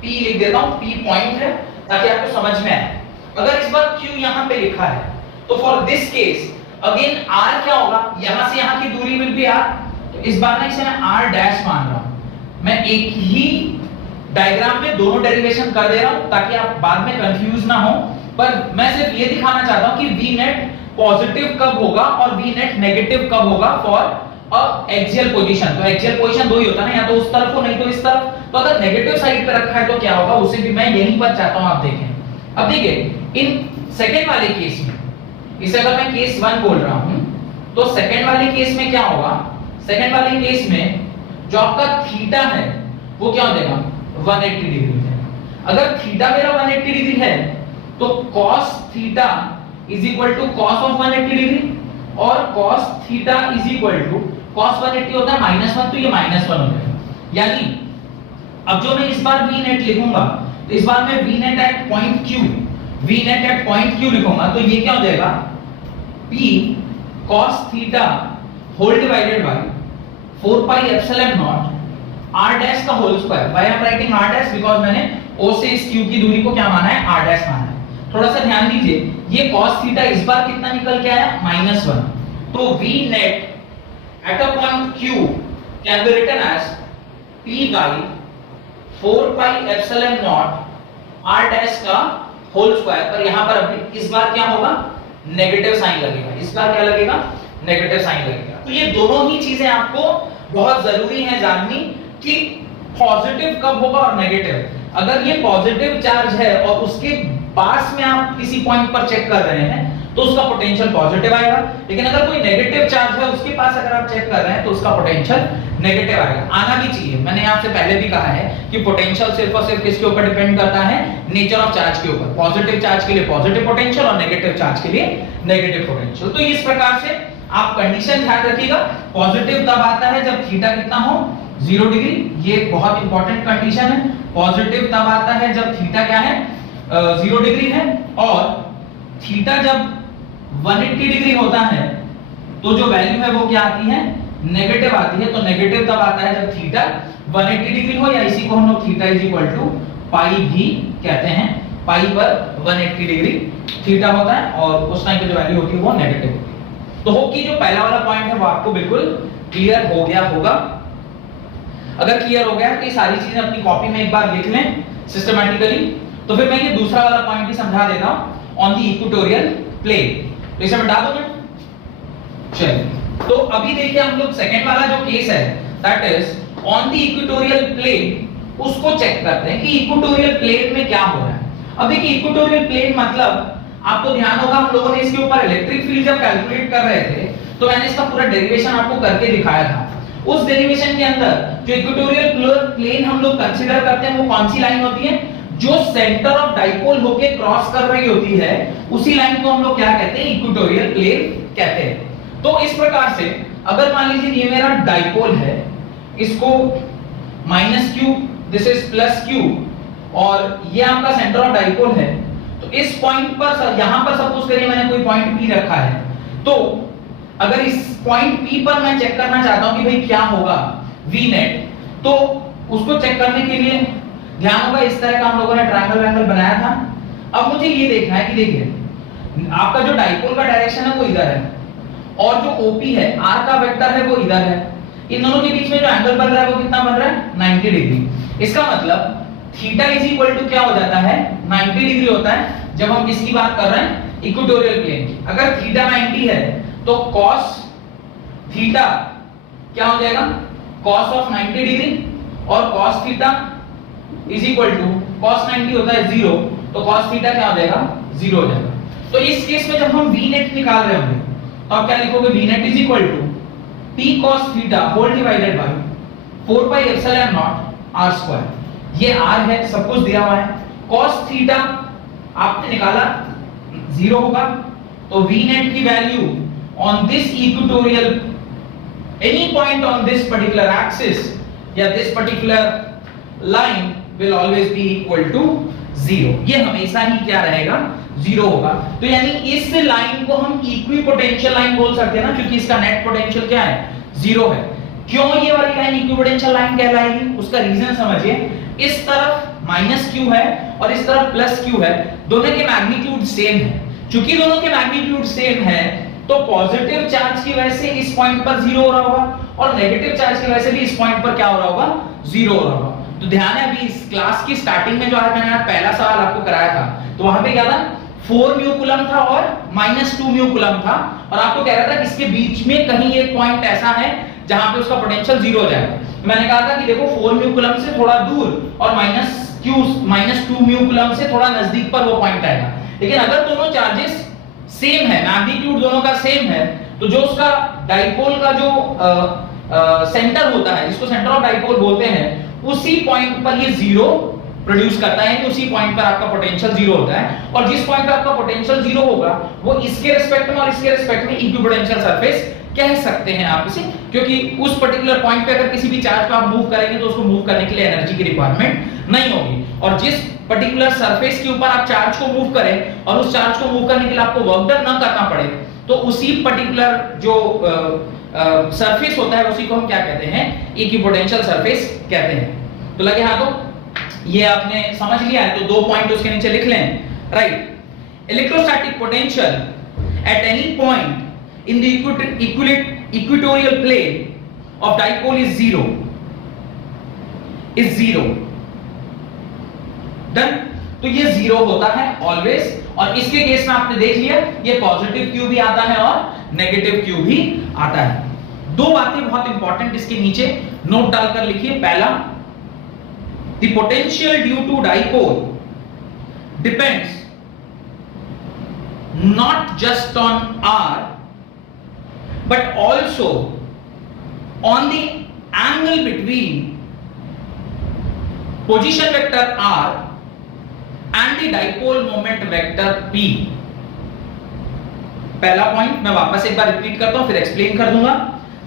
p लिख देता हूं, p पॉइंट है ताकि आपको समझ में आए। अगर इस बार q यहां पे लिखा है तो for this case again r क्या होगा, यहां से यहां की दूरी विल बी r, तो इस बार ना इसे मैं r डैश मान रहा हूं। मैं एक ही डायग्राम में दोनों डेरिवेशन कर दे रहा हूं ताकि आप बाद में कंफ्यूज ना हो, पर मैं सिर्फ ये दिखाना चाहता हूं कि v नेट पॉजिटिव कब होगा और v नेट नेगेटिव कब होगा फॉर अ एक्सियल पोजीशन। तो एक्सियल पोजीशन दो ही होता है ना, या तो उस तरफ हो नहीं तो इस तरफ। तो अगर नेगेटिव साइड पे रखा है तो क्या होगा, उसे भी मैं यहीं पर चाहता हूं आप देखें। अब देखिए इन सेकंड वाले केस में, इसे अगर मैं केस 1 बोल रहा हूं तो सेकंड वाले केस में क्या होगा, सेकंड वाले केस में जो आपका थीटा है वो क्या हो जाएगा, 180 डिग्री है। अगर थीटा मेरा 180 डिग्री है तो cos theta is equal to cos of 180 degree और cos theta is equal to cos 180 होता है -1, तो ये -1 हो जाएगा। यानी अब जो मैं इस बार v net लिखूंगा, तो इस बार मैं v net at point q लिखूंगा, तो ये क्या हो जाएगा, p cos theta whole divided by 4 pi epsilon naught r dash का whole square. Why I am writing r dash, because मैंने o से इस q की दूरी को क्या माना है, r डैश माना है। थोड़ा सा ध्यान दीजिए, ये cos थीटा इस बार कितना निकल के आया, -1, तो v net at a point q can be written as p by 4 pi epsilon naught r dash का होल स्क्वायर। पर यहां पर अभी इस बार क्या होगा, नेगेटिव साइन लगेगा, इस बार क्या लगेगा, नेगेटिव साइन लगेगा। तो ये दोनों ही चीजें आपको बहुत जरूरी है जाननी कि पॉजिटिव कब होगा और नेगेटिव। अगर ये पॉजिटिव चार्ज है और उसके पास में आप किसी पॉइंट पर चेक कर रहे हैं तो उसका पोटेंशियल पॉजिटिव आएगा, लेकिन अगर कोई नेगेटिव चार्ज है उसके पास अगर आप चेक कर रहे हैं तो उसका पोटेंशियल नेगेटिव आएगा। आना भी चाहिए, मैंने आपसे पहले भी कहा है कि पोटेंशियल सिर्फ और सिर्फ किसके ऊपर डिपेंड करता है, नेचर ऑफ चार्ज के ऊपर। पॉजिटिव चार्ज के लिए पॉजिटिव पोटेंशियल और नेगेटिव चार्ज के लिए नेगेटिव पोटेंशियल। तो इस प्रकार से आप कंडीशन ध्यान रखिएगा, पॉजिटिव तब आता है जब थीटा कितना हो, 0 डिग्री, ये बहुत इंपॉर्टेंट कंडीशन है। पॉजिटिव तब आता है जब थीटा क्या है, 0 डिग्री है, और थीटा जब 180 डिग्री होता है तो जो वैल्यू है वो क्या आती है, नेगेटिव आती है। तो नेगेटिव तब आता है जब थीटा 180 डिग्री हो, या इसी को हम लोग थीटा इज इक्वल टू पाई भी कहते हैं। पाई पर 180 डिग्री थीटा होता है और उस टाइम पे जो वैल्यू होती है वो नेगेटिव होती है। तो होप कि जो पहला वाला पॉइंट है वो आपको बिल्कुल क्लियर हो गया होगा। अगर क्लियर हो गया तो ये सारी चीजें अपनी कॉपी में एक बार लिख लें सिस्टमैटिकली। तो फिर मैं ये दूसरा वाला पॉइंट भी समझा देता हूं, ऑन द इक्वेटोरियल प्लेन। तो इसे बता दो मैं, चलिए। तो अभी देखिए हम लोग सेकंड वाला जो केस है, that is on the equatorial plane, उसको चेक करते हैं कि इक्वेटोरियल प्लेन में क्या हो रहा है। अब देखिए इक्वेटोरियल प्लेन मतलब आपको ध्यान होगा हम लोगों ने इसके ऊपर इलेक्ट्रिक फील्ड जब कैलकुलेट कर रहे थे तो मैंने इसका पूरा डेरिवेशन आपको करके दिखाया था। उस डेरिवेशन के अंदर जो इक्वेटोरियल प्लेन हम लोग कंसीडर करते हैं वो कौन सी लाइन होती है, जो सेंटर ऑफ डाइपोल होके क्रॉस कर रही होती है, उसी लाइन को हम लोग क्या कहते हैं, इक्वेटोरियल प्लेन कहते हैं। तो इस प्रकार से अगर मान लीजिए ये मेरा डाइपोल है, इसको -q, दिस इज +q, और ये आपका सेंटर ऑफ डाइपोल है, तो इस पॉइंट पर, यहां पर सपोज करिए मैंने कोई पॉइंट P रखा है, तो अगर इस पॉइंट P पर मैं चेक करना चाहता हूं कि भाई क्या होगा V net, तो उसको चेक करने के लिए ध्यान होगा इस तरह का हम लोगों ने ट्रायंगल वैंगल बनाया था। अब मुझे ये देखना है कि देखिए आपका जो डाइपोल का डायरेक्शन है वो इधर है और जो OP है, R का वेक्टर है वो इधर है। इन दोनों के बीच में जो एंगल बन रहा है वो कितना बन रहा है, 90 डिग्री। इसका मतलब थीटा इज इक्वल टू क्या हो जाता है, 90 डिग्री होता है जब हम किसकी बात कर रहे हैं, इक्वेटोरियल प्लेन की। अगर थीटा 90 है तो cos थीटा क्या हो जाएगा, cos ऑफ 90 डिग्री, और cos theta is equal to cos 90 होता है 0, तो cos थीटा क्या हो जाएगा, 0 हो जाएगा। तो इस केस में जब हम V net निकाल रहे होंगे तो आप क्या लिखोगे, V net is equal to P cos theta whole divided by 4 pi epsilon naught r square. ये r है, सब कुछ दिया हुआ है। cos थीटा आपने निकाला 0 होगा, तो V net की value on this equatorial, any point on this particular axis या this particular line will always be equal to 0। ये हमेशा ही क्या रहेगा, 0 होगा। तो यानी इस लाइन को हम इक्विपोटेंशियल लाइन बोल सकते हैं ना, क्योंकि इसका नेट पोटेंशियल क्या है, 0 है। क्यों ये वाली लाइन इक्विपोटेंशियल लाइन कहलाएगी, उसका रीजन समझिए। इस तरफ -q है और इस तरफ +q है, दोनों के मैग्नीट्यूड सेम है। क्योंकि दोनों के मैग्नीट्यूड सेम है तो पॉजिटिव चार्ज की वजह से इस पॉइंट पर 0 हो रहा होगा और नेगेटिव चार्ज की वजह से भी इस पॉइंट पर क्या हो रहा होगा, 0 हो रहा होगा। तो ध्यान है अभी इस क्लास की स्टार्टिंग में जो आज मैंने पहला सवाल आपको कराया था, तो वहां पे क्या था, 4 म्यू कूलम था और -2 म्यू कूलम था, और आपको कह रहा था कि इसके बीच में कहीं एक पॉइंट ऐसा है जहां पे उसका पोटेंशियल 0 हो जाएगा। मैंने कहा था कि देखो 4 म्यू कूलम से थोड़ा दूर और -2 म्यू कूलम से थोड़ा नजदीक पर वो पॉइंट आएगा। लेकिन अगर दोनों चार्जेस सेम है, मैग्नीट्यूड दोनों का सेम है, तो जो उसका डाइपोल का जो सेंटर होता है, जिसको सेंटर ऑफ डाइपोल बोलते हैं, उसी पॉइंट पर ये 0 प्रोड्यूस करता है, उसी पॉइंट पर आपका पोटेंशियल 0 होता है। और जिस पॉइंट पर आपका पोटेंशियल 0 होगा वो इसके रिस्पेक्ट में और इसके रिस्पेक्ट में इक्विपोटेंशियल सरफेस कह सकते हैं आप इसे, क्योंकि उस पर्टिकुलर पॉइंट पे अगर किसी भी चार्ज को आप मूव करेंगे तो उसको मूव करने के लिए एनर्जी की रिक्वायरमेंट नहीं होगी, और जिस पर्टिकुलर सरफेस के ऊपर आप चार्ज को मूव करें और उस चार्ज को मूव करने के लिए आपको वर्क डन ना करना पड़े, तो उसी पर्टिकुलर जो सरफेस होता है उसी को हम क्या कहते हैं, इक्विपोटेंशियल सरफेस कहते हैं। तो लगे हाथों, ये आपने समझ लिया है, तो 2 पॉइंट उसके नीचे लिख लें, right. Electrostatic potential at any point in the equatorial plane of dipole is zero done। तो ये जीरो होता है ऑलवेज, और इसके केस में आपने देख लिया ये पॉजिटिव क्यू भी आता है और नेगेटिव क्यू भी आता है। 2 बातें बहुत इंपॉर्टेंट इसके नीचे नोट डालकर लिखिए। पहला, the potential due to dipole depends not just on R but also on the angle between position vector R and the dipole moment vector P। पहला पॉइंट मैं वापस एक बार रिपीट करता हूं, फिर एक्सप्लेन कर दूंगा।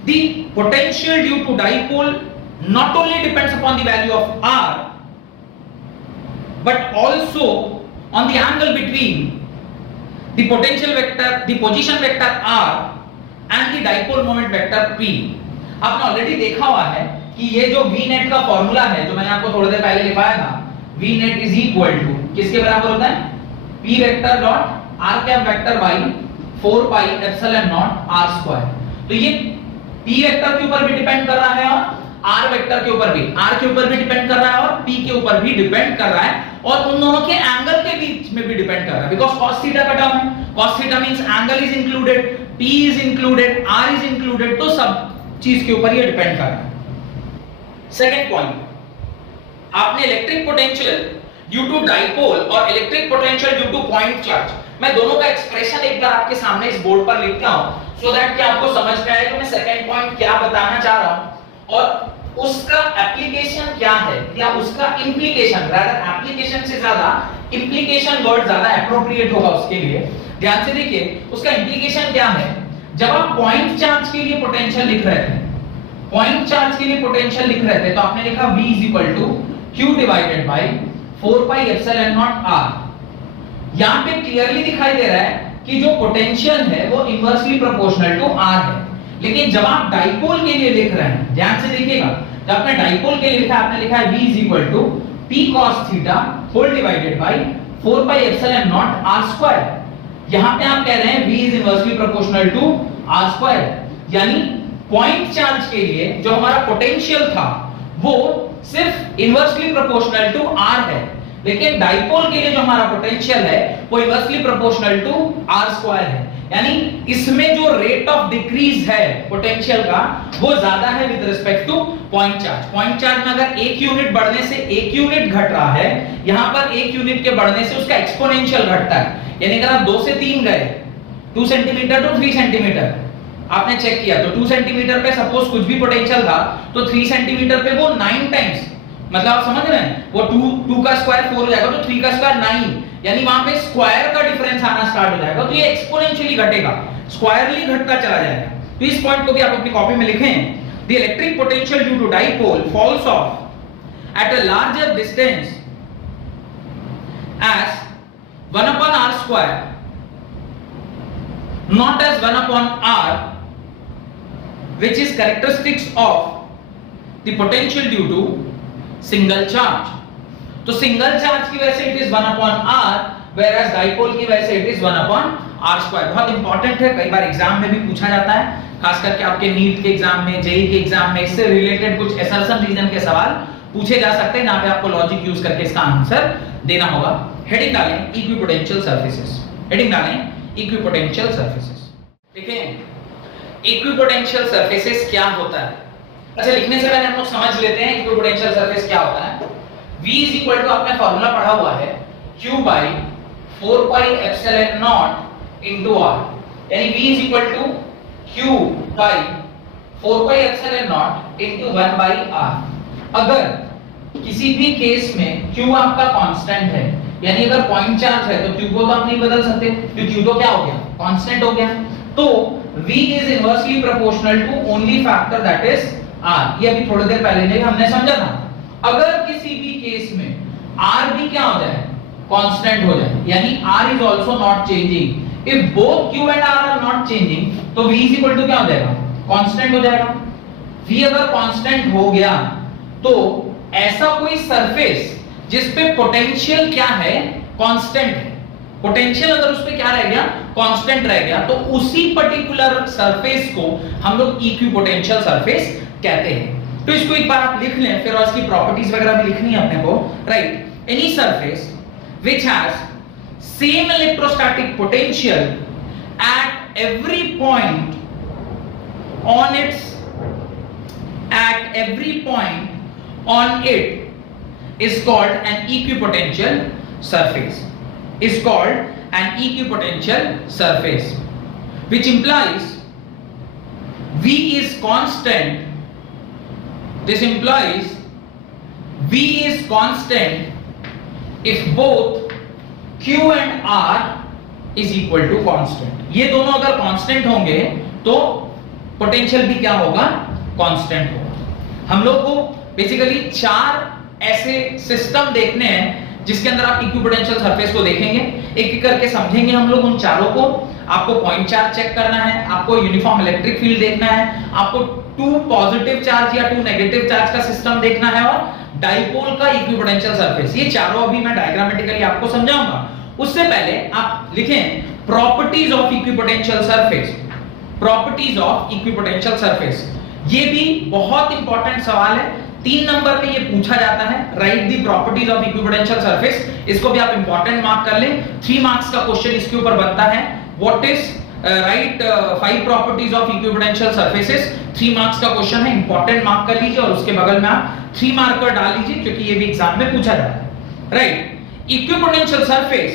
The potential due to dipole not only depends upon the value of R but also on the angle between the potential vector, the position vector R and the dipole moment vector P। आपने already देखा हुआ है कि ये जो V net का formula है जो मैंने आपको थोड़ी देर पहले लिखाया था, V net is equal to किसके बराबर होता है, P vector dot R cap vector by 4 pi epsilon naught R square. तो ये P वेक्टर के ऊपर भी डिपेंड कर रहा है और R वेक्टर के ऊपर भी, R के ऊपर भी डिपेंड कर रहा है और P के ऊपर भी डिपेंड कर रहा है, और उन दोनों के एंगल के बीच में भी डिपेंड कर रहा है, बिकॉज़ cos थीटा का टर्म है। cos theta means angle is included, P is included, R is included, तो सब चीज के ऊपर ये डिपेंड कर रहा है। सेकंड पॉइंट, आपने electric potential due to dipole और electric potential due to point charge, मैं दोनों का एक्सप्रेशन एक बार आपके सामने इस बोर्ड पर लिखता हूं सो दैट कि आपको समझ में आए कि मैं सेकंड पॉइंट क्या बताना चाह रहा हूं और उसका एप्लीकेशन क्या है या उसका इंप्लीकेशन, रादर एप्लीकेशन से ज्यादा इंप्लीकेशन वर्ड ज्यादा एप्रोप्रिएट होगा उसके लिए। ध्यान से देखिए उसका इंप्लीकेशन क्या है। जब आप पॉइंट चार्ज के लिए पोटेंशियल लिख रहे थे, पॉइंट चार्ज के लिए पोटेंशियल लिख रहे थे तो आपने लिखा V Q divided by 4 pi epsilon naught R। यहां पे क्लियरली दिखाई दे रहा है कि जो पोटेंशियल है वो इनवर्सली प्रोपोर्शनल टू R है। लेकिन जब आप डाइपोल के लिए लिख रहे हैं, ध्यान से देखिएगा, जब आपने डाइपोल के लिए लिखा आपने लिखा है V P cos theta whole divided by 4 pi epsilon naught R square. यहां पे आप कह रहे हैं V is inversely proportional to R square, यानी पॉइंट चार्ज के लिए जो हमारा पोटेंशियल था वो सिर्फ इनवर्सली प्रोपोर्शनल टू R है, लेकिन डाइपोल के लिए जो हमारा पोटेंशियल है वो inversely proportional to R square है। यानी इसमें जो रेट ऑफ डिक्रीज है पोटेंशियल का वो ज्यादा है with respect to point charge. Point charge में अगर 1 यूनिट बढ़ने से 1 यूनिट घट रहा है, यहां पर 1 यूनिट के बढ़ने से उसका एक्सपोनेंशियल घटता है। यानी अगर आप 2 से 3 गए, 2 सेंटीमीटर टू 3 सेंटीमीटर आपने चेक किया तो 2 सेंटीमीटर पे सपोज कुछ भी पोटेंशियल था तो 3 सेंटीमीटर पे वो 9 टाइम्स, मतलब आप समझ रहे हैं, वो 2 का स्क्वायर 4 हो जाएगा तो 3 का स्क्वायर 9, यानी वहां पे स्क्वायर का डिफरेंस आना स्टार्ट हो जाएगा, तो ये एक्सपोनेंशियली घटेगा, स्क्वायरली घटता चला जाएगा। तो इस पॉइंट को भी आप अपनी कॉपी में लिखें। The electric potential due to dipole falls off at a larger distance as 1 upon r square, not as 1 upon r, which is characteristics of the potential due to single charge। तो single charge की वजह से it is 1 upon r, whereas dipole की वजह से it is 1 upon r square. बहुत important है, कई बार एग्जाम में भी पूछा जाता है, खास करके आपके नीट के एग्जाम में, जेईई के एग्जाम में इससे रिलेटेड कुछ असर्शन रीजन के सवाल पूछे जा सकते हैं, जहां पे आपको लॉजिक यूज करके इसका आंसर देना होगा। हेडिंग डालें इक्विपोटेंशियल सर्फेसेस, हेडिंग डालें इक्विपोटेंशियल सर्फेसेस। देखें इक्विपोटेंशियल सर्फेसेस क्या होता है। अच्छा, लिखने से पहले हम लोग समझ लेते हैं इक्विपोटेंशियल सरफेस क्या होता है। V इज इक्वल टू, आपने फार्मूला पढ़ा हुआ है, Q by 4 pi epsilon naught into R, यानी V is equal to Q by 4 pi epsilon naught into 1 by R। अगर किसी भी केस में Q आपका कांस्टेंट है, यानी अगर पॉइंट चार्ज है तो Q को तो आप नहीं बदल सकते, तो Q तो क्या हो गया, कांस्टेंट हो गया, तो V is inversely proportional to only factor that is R। ये अभी थोड़ी देर पहले ने हमने समझा था। अगर किसी भी केस में R भी क्या हो जाए, कांस्टेंट हो जाए, यानी R is also not changing, if both Q and R are not changing, तो V is equal to क्या हो जाएगा, कांस्टेंट हो जाएगा। V अगर कांस्टेंट हो गया तो ऐसा कोई सरफेस जिस पे पोटेंशियल क्या है, कांस्टेंट है, पोटेंशियल अगर उस पे क्या रह गया, कांस्टेंट रह गया, तो उसी पर्टिकुलर सरफेस को हम लोग इक्विपोटेंशियल सरफेस कहते हैं। तो इसको एक बार आप लिख लें, फिर उसकी प्रॉपर्टीज वगैरह भी लिखनी है अपने को, right. Any surface which has same electrostatic potential at every point on it's on it is called an equipotential surface, which implies V is constant. This implies V is constant if both Q and R is equal to constant। ये दोनों अगर constant होंगे तो potential भी क्या होगा, constant होगा। हम लोग को बेसिकली 4 ऐसे सिस्टम देखने हैं जिसके अंदर आप इक्विपोटेंशियल सरफेस को देखेंगे, एक एक करके समझेंगे हम लोग उन चारों को। आपको पॉइंट चार्ज चेक करना है, आपको यूनिफॉर्म इलेक्ट्रिक फील्ड देखना है, आपको 2 पॉजिटिव चार्ज या 2 नेगेटिव चार्ज का सिस्टम देखना है, और डाइपोल का इक्विपोटेंशियल सरफेस। ये चारों अभी मैं डायग्रामेटिकली आपको समझाऊंगा। उससे पहले आप लिखें properties of equipotential surface, properties of equipotential surface. ये भी बहुत इंपॉर्टेंट सवाल है, 3 नंबर पे ये पूछा जाता है, right the properties of equipotential surface. इसको भी आप इंपॉर्टेंट मार्क कर लें, 3 मार्क्स का क्वेश्चन इसके ऊपर बनता है। What is right 5 properties of equipotential surfaces, 3 marks का क्वेश्चन है, इंपॉर्टेंट मार्क कर लीजिए, और उसके बगल में आप 3 मार्कर डाल लीजिए, क्योंकि ये भी एग्जाम में पूछा जाता है, right. Equipotential surface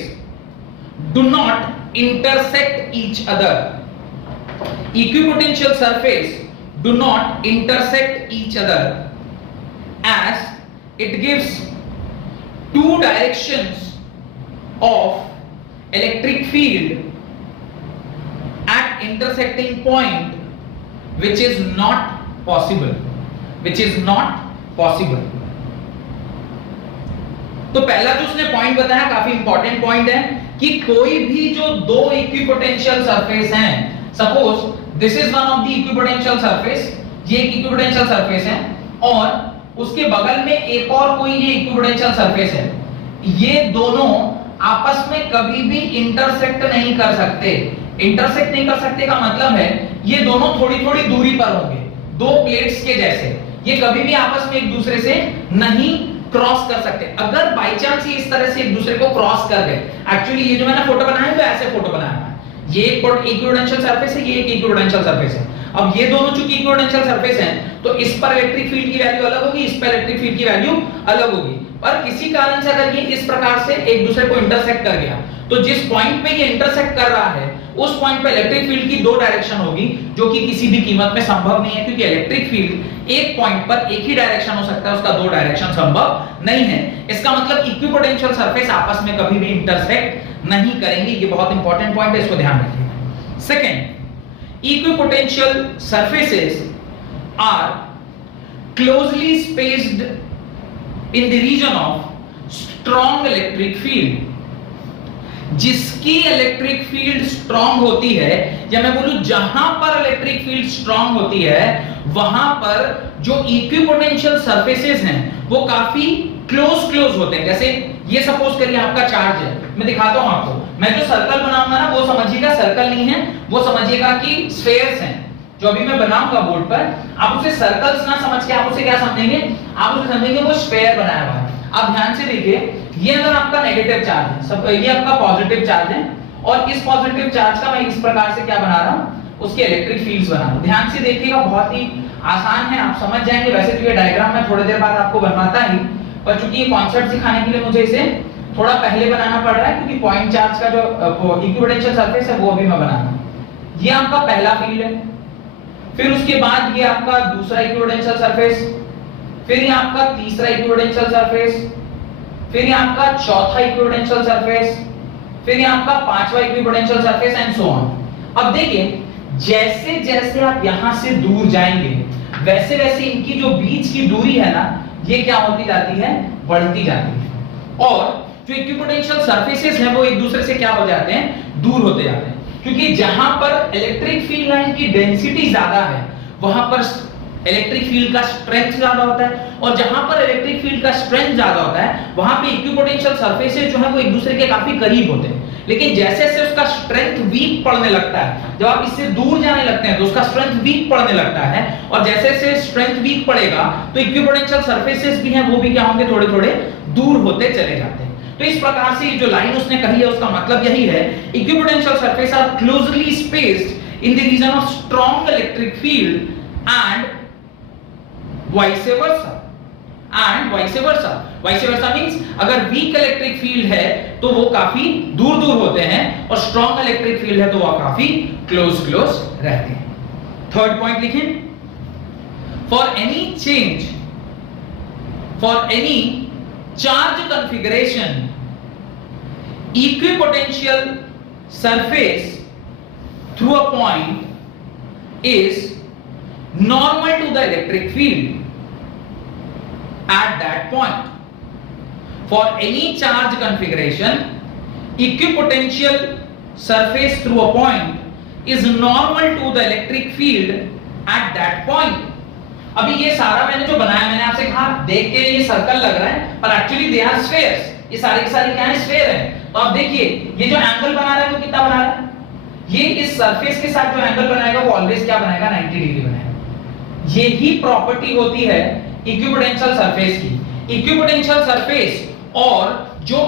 do not intersect each other, equipotential surface do not intersect each other, as it gives 2 directions of electric field at intersecting point, which is not possible, तो पहला जो उसने पॉइंट बताया काफी इंपॉर्टेंट पॉइंट है कि कोई भी जो 2 इक्विपोटेंशियल सरफेस हैं, suppose this is one of the equipotential surface, ये एक इक्विपोटेंशियल सरफेस है, और उसके बगल में एक और कोई ये इक्विपोटेंशियल सरफेस है, ये दोनों आपस में कभी भी इंटरसेक्ट नहीं कर सकते। इंटरसेक्ट नहीं कर सकते का मतलब है ये दोनों थोड़ी थोड़ी दूरी पर होंगे, 2 प्लेट्स के जैसे, ये कभी भी आपस में एक दूसरे से नहीं क्रॉस कर सकते। अगर बाय चांस ये इस तरह से एक दूसरे को क्रॉस कर गए, एक्चुअली ये जो मैंने फोटो बनाया है वो ऐसे फोटो बनाया है, ये एक इक्विपोटेंशियल सरफेस है, ये एक इक्विपोटेंशियल सरफेस है। अब ये दोनों चूंकि इक्विपोटेंशियल सरफेस हैं, तो इस पर इलेक्ट्रिक फील्ड की वैल्यू अलग होगी, इस पर इलेक्ट्रिक फील्ड की वैल्यू अलग होगी। पर किसी कारण से अगर ये इस प्रकार से एक दूसरे को इंटरसेक्ट कर गया, तो जिस पॉइंट पे ये इंटरसेक्ट कर रहा है उस पॉइंट पे इलेक्ट्रिक फील्ड की 2 डायरेक्शन होगी, जो कि किसी भी कीमत में संभव नहीं है, क्योंकि इलेक्ट्रिक फील्ड एक पॉइंट पर एक ही डायरेक्शन हो सकता है, उसका 2 डायरेक्शन संभव नहीं है। इसका मतलब इक्विपोटेंशियल सरफेस आपस में कभी भी इंटरसेक्ट नहीं करेंगे। ये बहुत इंपॉर्टेंट पॉइंट है, इसको ध्यान रखिएगा। Second, equipotential surfaces are closely spaced in the region of strong electric field। जिसकी इलेक्ट्रिक फील्ड स्ट्रांग होती है, या मैं बोलूं जहां पर इलेक्ट्रिक फील्ड स्ट्रांग होती है, वहां पर जो इक्विपोटेंशियल सरफेसेस हैं वो काफी क्लोज होते हैं। जैसे ये सपोज करिए आपका चार्ज है, मैं दिखाता हूं आपको, मैं जो सर्कल बनाऊंगा ना वो समझिएगा सर्कल नहीं है, वो समझिएगा कि स्फेयर्स हैं। जो अभी मैं बनाऊंगा बोर्ड पर, आप उसे सर्कल्स ना समझ के आप उसे क्या समझेंगे, आप उसे समझेंगे वो स्फेयर बनाया हुआ है। आप ध्यान से देखिए, ये अगर आपका नेगेटिव चार्ज है, सब ये आपका पॉजिटिव चार्ज है, और इस पॉजिटिव चार्ज का मैं इस प्रकार से क्या बना रहा हूं, उसके इलेक्ट्रिक फील्ड्स बना रहा हूं। ध्यान से देखिएगा, बहुत ही आसान है, आप समझ जाएंगे। वैसे तो ये डायग्राम मैं थोड़ी देर बाद आपको बनवाता ही, पर चूंकि ये कॉन्सेप्ट सिखाने के लिए मुझे इसे थोड़ा पहले बनाना पड़ रहा है, क्योंकि पॉइंट चार्ज का जो इक्विपोटेंशियल सरफेस है वो अभी मैं बना रहा हूं। ये आपका पहला फील्ड है, फिर उसके बाद ये आपका दूसरा इक्विपोटेंशियल सरफेस, फिर ये आपका तीसरा इक्विपोटेंशियल सरफेस, फिर ये आपका चौथा इक्विपोटेंशियल सरफेस, फिर ये आपका 5वां equipotential surface, and so on. अब देखिए, जैसे जैसे आप यहां से दूर जाएंगे वैसे वैसे इनकी जो बीच की दूरी है ना, ये क्या होती जाती है, बढ़ती जाती है। और जो इक्विपोटेंशियल सरफेसेस हैं वो एक दूसरे से क्या हो जाते हैं, दूर होते जाते हैं। क्योंकि जहां पर इलेक्ट्रिक फील्ड लाइन की डेंसिटी ज्यादा है वहां पर इलेक्ट्रिक फील्ड का स्ट्रेंथ ज्यादा होता है, और जहां पर इलेक्ट्रिक फील्ड का स्ट्रेंथ ज्यादा होता है वहां पे इक्विपोटेंशियल सरफेसेस जो है वो एक दूसरे के काफी करीब होते हैं। लेकिन जैसे जैसे उसका स्ट्रेंथ वीक पड़ने लगता है, जब आप इससे दूर जाने लगते हैं तो उसका स्ट्रेंथ वीक पड़ने लगता है, और जैसे जैसे स्ट्रेंथ वीक पड़ेगा तो इक्विपोटेंशियल सरफेसेस भी हैं वो भी क्या होंगे, थोड़े थोड़े दूर होते चले जाते हैं। तो इस प्रकार से जो लाइन उसने कही है उसका मतलब यही है, equipotential surface are closely spaced in the region of strong electric field and vice versa. And vice versa, vice versa means अगर वीक इलेक्ट्रिक फील्ड है तो वो काफी दूर दूर होते हैं, और स्ट्रॉन्ग इलेक्ट्रिक फील्ड है तो वो काफी क्लोज क्लोज रहते हैं। थर्ड पॉइंट लिखें, for any change, for any charge configuration equipotential surface through a point is normal to the electric field at that point. For any charge configuration, equipotential surface through a point is normal to the electric field at that point. अभी ये सारा मैंने जो बनाया, मैंने आपसे कहा देख के ये सर्कल लग रहा है पर एक्चुअली दे आर स्फीयर्स। ये सारे के सारे क्या है, स्फीयर है। तो आप देखिए ये जो एंगल बना रहा है वो कितना बना रहा है, ये इस सरफेस के साथ जो एंगल बनाएगा वो ऑलवेज क्या बनाएगा, 90 डिग्री बनाएगा। यही प्रॉपर्टी होती है इक्विपोटेंशियल सरफेस की। इक्विपोटेंशियल सरफेस और जो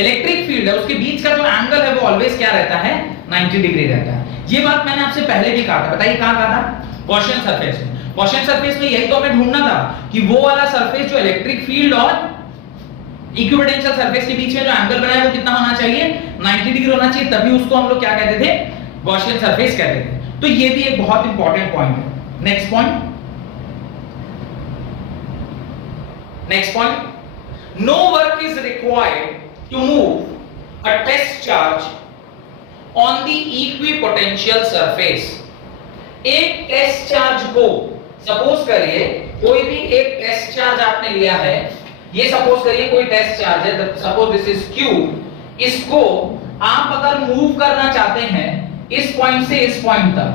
इलेक्ट्रिक फील्ड है उसके बीच का जो एंगल है वो ऑलवेज क्या रहता है, 90 डिग्री रहता है। ये बात मैंने आपसे पहले भी कहा था, बताइए कहां कहा था, गॉसियन सरफेस में। गॉसियन सरफेस में यही तो हमें ढूंढना था कि वो वाला सरफेस जो इलेक्ट्रिक फील्ड और इक्विपोटेंशियल सरफेस के बीच में जो एंगल बना है वो कितना होना चाहिए, 90 डिग्री होना चाहिए, तभी उसको हम लोग क्या कहते थे, गॉसियन सरफेस कहते थे। तो ये भी एक बहुत इंपॉर्टेंट पॉइंट है। Next point. Next point. No work is required to move a test charge on the equipotential surface. एक टेस्ट चार्ज को, सपोज करिए कोई भी एक टेस्ट चार्ज आपने लिया है, ये सपोज करिए कोई टेस्ट चार्ज है, सपोज दिस इज Q। इसको आप अगर मूव करना चाहते हैं इस पॉइंट से इस पॉइंट तक,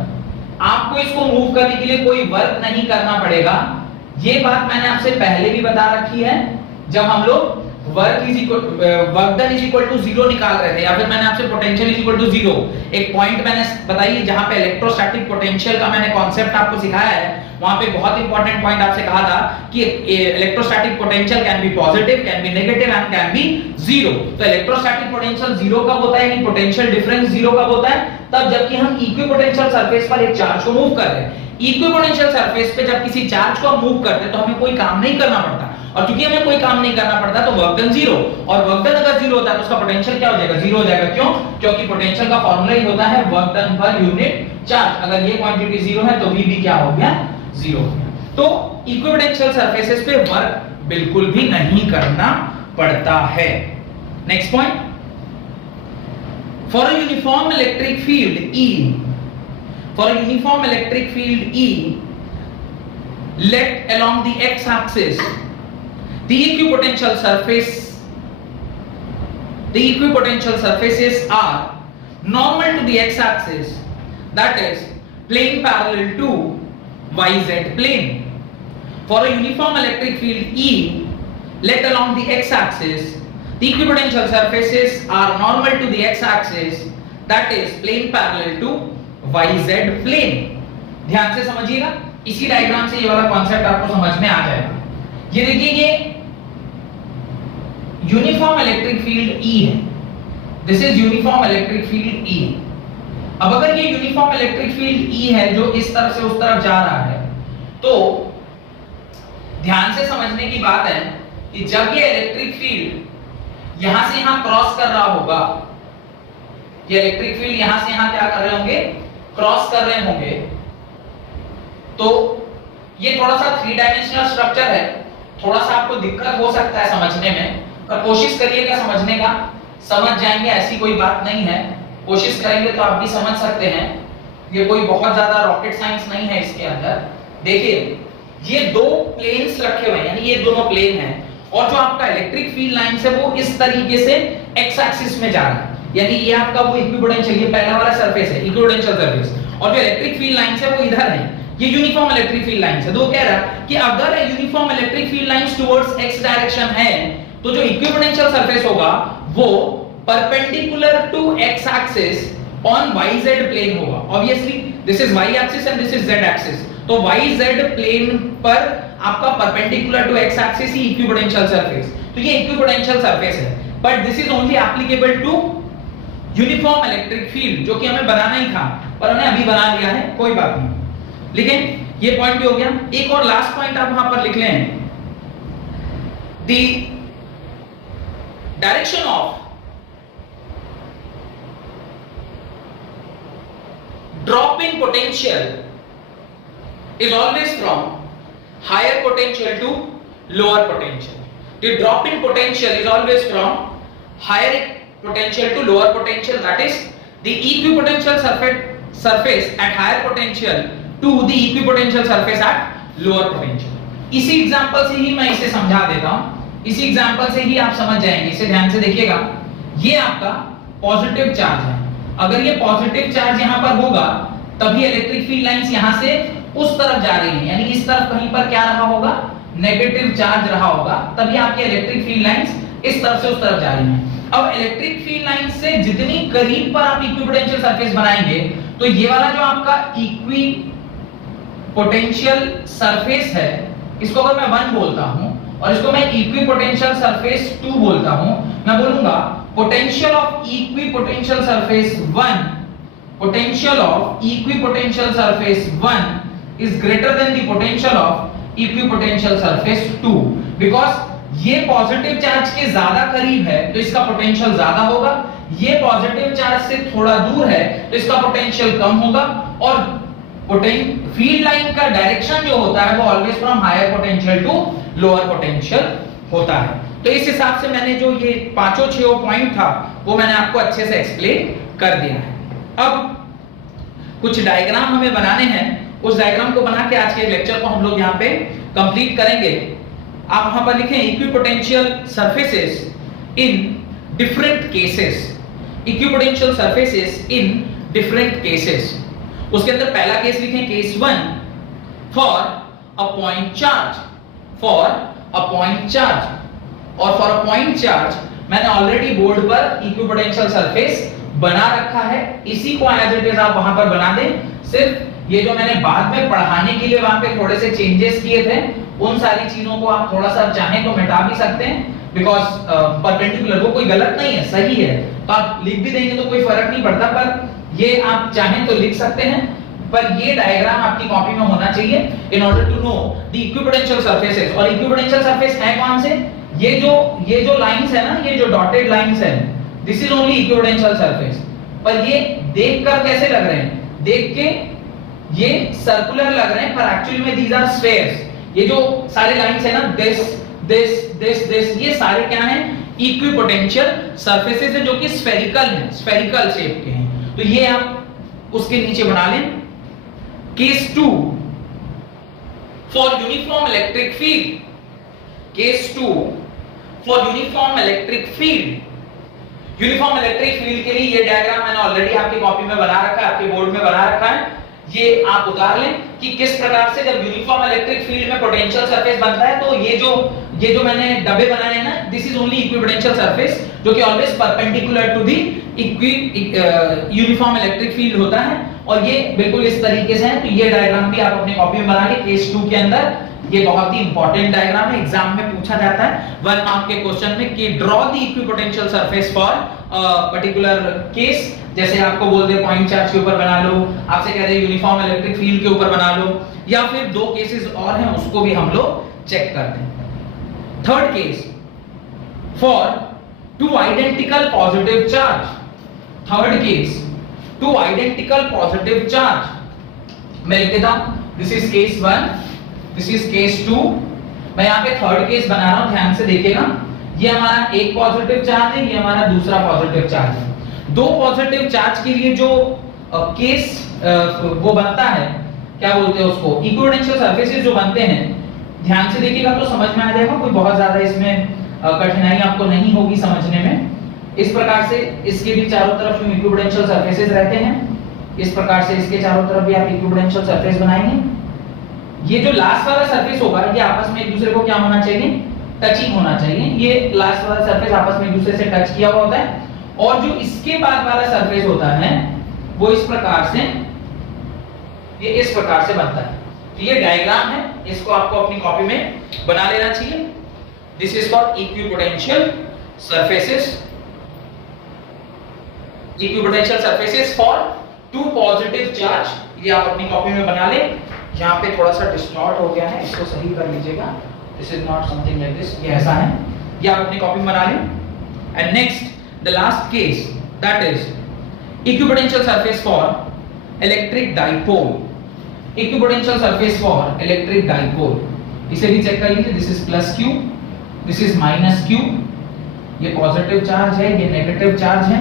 आपको इसको मूव करने के लिए कोई वर्क नहीं करना पड़ेगा। ये बात मैंने आपसे पहले भी बता रखी है जब हम लोग work done is equal to 0 निकाल रहे थे, या फिर मैंने आपसे पोटेंशियल इज इक्वल टू 0 एक पॉइंट मैंने बताई जहां पे इलेक्ट्रोस्टैटिक पोटेंशियल का मैंने कॉन्सेप्ट आपको सिखाया है। वहां पे बहुत इंपॉर्टेंट पॉइंट आपसे कहा था कि electrostatic potential can be positive, can be negative and can be 0। तो इलेक्ट्रोस्टैटिक पोटेंशियल 0 कब होता है, यानी पोटेंशियल डिफरेंस 0 कब होता है, तब जबकि हम इक्विपोटेंशियल सरफेस पर एक चार्ज को मूव कर रहे हैं। इक्विपोटेंशियल सरफेस पे जब किसी चार्ज को हम मूव करते हैं तो हमें कोई काम नहीं करना पड़ता, और क्योंकि हमें कोई काम नहीं करना पड़ता तो वर्क डन 0, और वर्क डन अगर 0 होता है तो उसका पोटेंशियल क्या हो जाएगा, 0 हो जाएगा। क्यों, क्योंकि पोटेंशियल का फार्मूला ही होता है work done per unit charge. अगर ये क्वांटिटी 0 है तो V भी क्या हो गया, 0 हो गया। तो इक्विपोटेंशियल सरफेसेस पे वर्क बिल्कुल भी नहीं करना पड़ता है। Next point, for a uniform electric field E, for a uniform electric field E, let along the x-axis the equipotential surfaces are normal to the x-axis, that is plane parallel to yz plane. For a uniform electric field E, let along the x-axis the equipotential surfaces are normal to the x-axis, that is plane parallel to YZ plane. ध्यान से समझिएगा, इसी diagram से ये वाला concept आपको समझ में आ जाएगा। ये देखिए ये यूनिफॉर्म इलेक्ट्रिक फील्ड E है, this is uniform electric field E। अब अगर ये यूनिफॉर्म इलेक्ट्रिक फील्ड E है जो इस तरफ से उस तरफ जा रहा है, तो ध्यान से समझने की बात है कि जब ये इलेक्ट्रिक फील्ड यहां से यहां क्रॉस कर रहा होगा, ये इलेक्ट्रिक फील्ड यहां से यहां क्या कर रहे होंगे, क्रॉस कर रहे होंगे, तो ये थोड़ा सा 3 डायमेंशनल स्ट्रक्चर है, थोड़ा सा आपको दिक्कत हो सकता है समझने में, पर कोशिश करिएगा समझने का, समझ जाएंगे, ऐसी कोई बात नहीं है, कोशिश करेंगे तो आप भी समझ सकते हैं। ये कोई बहुत ज्यादा रॉकेट साइंस नहीं है इसके अंदर। देखिए ये दो प्लेन्स रखे हुए हैं, यानी ये दोनों प्लेन हैं, और जो आपका इलेक्ट्रिक फील्ड लाइंस है वो इस तरीके से एक्स एक्सिस में जा रहा है, यानी ये आपका वो इक्विपोटेंशियल, ये पहला वाला सरफेस है इक्विपोटेंशियल सरफेस, और जो इलेक्ट्रिक फील्ड लाइंस है वो इधर है, ये यूनिफॉर्म इलेक्ट्रिक फील्ड लाइंस है। तो वो कह रहा है कि अगर uniform electric field lines towards X direction है तो जो इक्विपोटेंशियल सरफेस होगा वो perpendicular to X axis on yz plane होगा। Obviously this is y axis and this is z axis, तो yz प्लेन पर आपका परपेंडिकुलर टू x एक्सिस ही इक्विपोटेंशियल सरफेस, तो ये इक्विपोटेंशियल सरफेस है। But this is only applicable to uniform electric field, जो कि हमें बनाना ही था पर हमने अभी बना लिया है, कोई बात नहीं। लेकिन ये पॉइंट भी हो गया। एक और लास्ट पॉइंट आप वहां पर लिख लें, the direction of drop in potential is always from higher potential to lower potential. The drop in potential is always from higher potential to lower potential, that is the equipotential surface at higher potential to the equipotential surface at lower potential. इसी example से ही मैं इसे समझा देता हूं, इसी example से ही आप समझ जाएंगे। इसे ध्यान से देखिएगा, ये आपका पॉजिटिव चार्ज है, अगर ये पॉजिटिव चार्ज यहां पर होगा तभी इलेक्ट्रिक फील्ड लाइंस यहां से उस तरफ जा रही है, यानी इस तरफ कहीं पर क्या रहा होगा, नेगेटिव चार्ज रहा होगा, तभी आपकी इलेक्ट्रिक फील्ड लाइंस इस तरफ से उस तरफ जा रही हैं। अब इलेक्ट्रिक फील्ड लाइंस से जितनी करीब पर आप इक्विपोटेंशियल सरफेस बनाएंगे तो ये वाला जो आपका इक्विपोटेंशियल सरफेस है, इसको अगर मैं 1 बोलता हूं और इसको मैं इक्विपोटेंशियल सरफेस 2 बोलता हूं, मैं बोलूंगा potential of equipotential surface 1, potential of equipotential surface 1 is greater than the potential of equipotential surface 2, because ये पॉजिटिव चार्ज के ज्यादा करीब है तो इसका पोटेंशियल ज्यादा होगा, ये पॉजिटिव चार्ज से थोड़ा दूर है तो इसका पोटेंशियल कम होगा, और फील्ड लाइन का डायरेक्शन जो होता है वो always from higher potential to lower potential होता है। तो इस हिसाब से मैंने जो ये 5-6 पॉइंट था वो मैंने आपको अच्छे से एक्सप्लेन कर दिया है। अब कुछ डायग्राम हमें बनाने हैं, उस डायग्राम को बना के आज के लेक्चर को हम लोग यहाँ पे कंप्लीट करेंगे। आप वहां पर लिखें equipotential surfaces in different cases, equipotential surfaces in different cases. उसके अंदर पहला केस लिखें case 1 for a point charge, for a point charge, और फॉर अ पॉइंट चार्ज मैंने ऑलरेडी बोर्ड पर इक्विपोटेंशियल सरफेस बना रखा है, इसी को एज इट इज आप वहां पर बना दें। सिर्फ ये जो मैंने बाद में पढ़ाने के लिए वहां पे थोड़े से चेंजेस किए थे, उन सारी चीजों को आप थोड़ा सा चाहें तो मिटा भी सकते हैं, बिकॉज परपेंडिकुलर वो कोई गलत नहीं है, सही है, तो आप लिख भी देंगे तो कोई फर्क नहीं पड़ता, पर ये आप चाहें तो लिख सकते हैं, पर ये डायग्राम आपकी कॉपी में होना चाहिए in order to know the equipotential surfaces. और इक्विपोटेंशियल सरफेस है कौन से, ये जो लाइंस है ना, ये जो डॉटेड लाइंस है, this is only equipotential surface. पर ये देखकर कैसे लग रहे हैं, देख के ये सर्कुलर लग रहे हैं, पर एक्चुअली में दीज आर स्फेयर्स। ये जो सारे लाइंस है ना, दिस दिस दिस दिस, ये सारे क्या हैं, इक्विपोटेंशियल सरफेसेस है जो कि स्फेरिकल हैं, स्फेरिकल शेप के हैं। तो ये आप उसके नीचे बना लें। Case 2 for uniform electric field, case 2 for uniform electric field. Uniform electric field के लिए ये डायग्राम मैंने ऑलरेडी आपकी कॉपी में बना रखा है, आपके बोर्ड में बना रखा है, ये आप उतार लें कि किस प्रकार से जब यूनिफॉर्म इलेक्ट्रिक फील्ड में पोटेंशियल सरफेस बनता है तो ये जो मैंने डब्बे बनाए हैं ना, this is only equipotential surface जो कि always perpendicular to the uniform electric field होता है, और ये बिल्कुल इस तरीके से है। तो ये डायग्राम भी आप अपनी कॉपी में बना के केस 2 के अंदर, ये बहुत ही इंपॉर्टेंट डायग्राम है, एग्जाम में पूछा जाता है 1 मार्क के क्वेश्चन में कि draw the equipotential surface for particular case. जैसे आपको बोलते हैं पॉइंट चार्ज के ऊपर बना लो, आपसे कह रहे हैं यूनिफॉर्म इलेक्ट्रिक फील्ड के ऊपर बना लो, या फिर 2 केसेस और हैं उसको भी हम लोग चेक करते हैं। Third case for 2 identical positive charge, third case 2 identical positive charge. मैं लिख देता हूं, this is case 1, this is case 2। मैं यहाँ पे थर्ड केस बना रहा हूं, ध्यान से देखिएगा। ये हमारा एक पॉजिटिव चार्ज है, ये हमारा दूसरा पॉजिटिव चार्ज है। 2 पॉजिटिव चार्ज के लिए जो केस वो बनता है, क्या बोलते हैं उसको, इक्विपोटेंशियल सरफेसेस जो बनते हैं, ध्यान से देखिएगा तो समझ में आ जाएगा, कोई बहुत ज्यादा इसमें कठिनाई आपको नहीं होगी समझने में। इस प्रकार से इसके भी चारों तरफ यूं इक्विपोटेंशियल सरफेसेस रहते हैं, इस प्रकार से इसके चारों तरफ भी आप इक्विपोटेंशियल सरफेस बनाएंगे। ये जो लास्ट वाला सरफेस होगा ये आपस में एक दूसरे को क्या होना चाहिए, टचिंग होना चाहिए। ये लास्ट वाला सरफेस आपस में एक दूसरे से टच किया हुआ होता है, और जो इसके बाद वाला सरफेस होता है वो इस प्रकार से, ये इस प्रकार से बनता है। तो ये डायग्राम है, इसको आपको अपनी कॉपी में बना लेना चाहिए। This is called equipotential surfaces, equipotential surfaces for two positive charge. ये आप अपनी कॉपी में बना लें। यहाँ पे थोड़ा सा डिस्टॉर्ट हो गया है, इसको सही कर लीजिएगा। This is not something like this, ये ऐसा है, ये आप अपनी कॉपी में बना लें। And next the last case, that is equipotential surface for electric dipole. Equipotential surface for electric dipole, इसे भी चेक कर लीजिए। This is plus Q, this is minus Q. ये पॉजिटिव चार्ज है, ये नेगेटिव चार्ज है।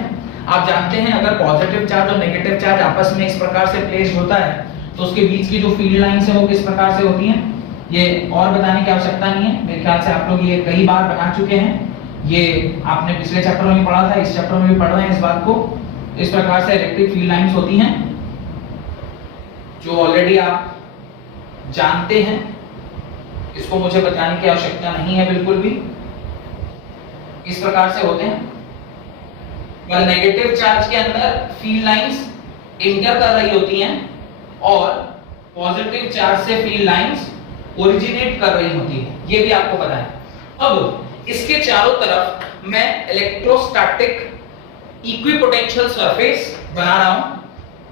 आप जानते हैं अगर पॉजिटिव चार्ज और नेगेटिव चार्ज आपस में इस प्रकार से प्लेस्ड होता है तो उसके बीच की जो फील्ड लाइंस है वो किस प्रकार से होती हैं, ये और बताने की आवश्यकता नहीं है। मेरे ख्याल से आप लोग ये कई बार बना चुके हैं, ये आपने पिछले चैप्टर में पढ़ा था, इस चैप्टर में भी पढ़ रहे हैं इस बात को। इस प्रकार से इलेक्ट्रिक फील्ड लाइंस होती हैं जो ऑलरेडी आप जानते हैं, इसको मुझे बताने की आवश्यकता नहीं है बिल्कुल भी। इस प्रकार से होते हैं। नेगेटिव चार्ज के अंदर फील्ड लाइंस इंटर कर रही होती हैं और पॉजिटिव चार्ज से फील्ड लाइंस ओरिजिनेट कर रही होती है, ये भी आपको पता है। अब इसके चारों तरफ मैं इलेक्ट्रोस्टैटिक इक्विपोटेंशियल सरफेस बना रहा हूं।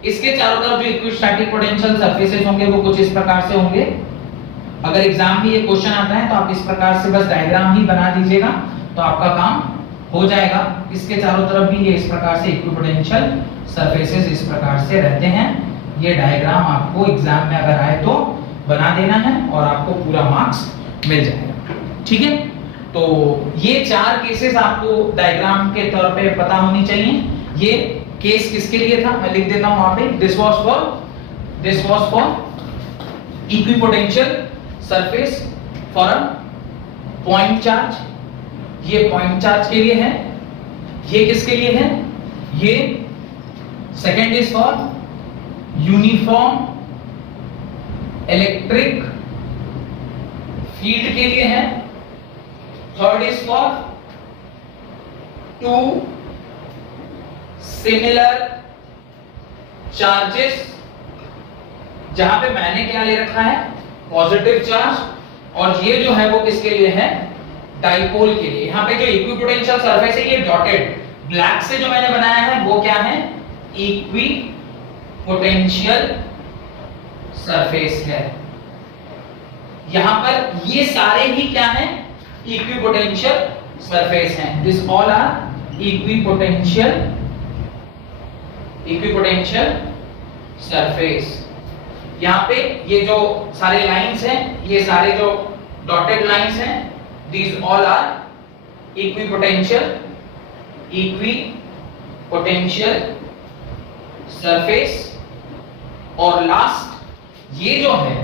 इसके चारों तरफ जो इक्विस्टैटिक पोटेंशियल सरफेसेस होंगे वो कुछ इस प्रकार से होंगे। अगर एग्जाम में ये क्वेश्चन आता है तो आप इस प्रकार से बस डायग्राम ही बना दीजिएगा तो आपका काम हो जाएगा। इसके चारों तरफ भी ये इस प्रकार से इक्विपोटेंशियल सरफेसेस इस प्रकार से रहते हैं। ये डायग्राम आपको एग्जाम में अगर आए तो बना देना है और आपको पूरा मार्क्स मिल जाएगा, ठीक है। तो ये चार केसेस आपको डायग्राम के तौर पे पता होनी चाहिए। ये केस किसके लिए था मैं लिख देता हूं वहां पे, this was for equipotential surface for a point charge. ये पॉइंट चार्ज के लिए है। ये किसके लिए है, ये second is for uniform electric field के लिए है। Third is for two similar charges, जहां पे मैंने क्या ले रखा है पॉजिटिव चार्ज, और ये जो है वो किसके लिए है, डाइपोल के लिए। यहां पे जो इक्विपोटेंशियल सरफेस है ये डॉटेड ब्लैक से जो मैंने बनाया है वो क्या है, इक्विपोटेंशियल सरफेस है। यहां पर ये सारे ही क्या हैं, इक्विपोटेंशियल सरफेस हैं। This all are equipotential surface. यहां पे ये जो सारे लाइंस हैं, ये सारे जो डॉटेड लाइंस हैं, these all are equipotential surface। और लास्ट ये जो है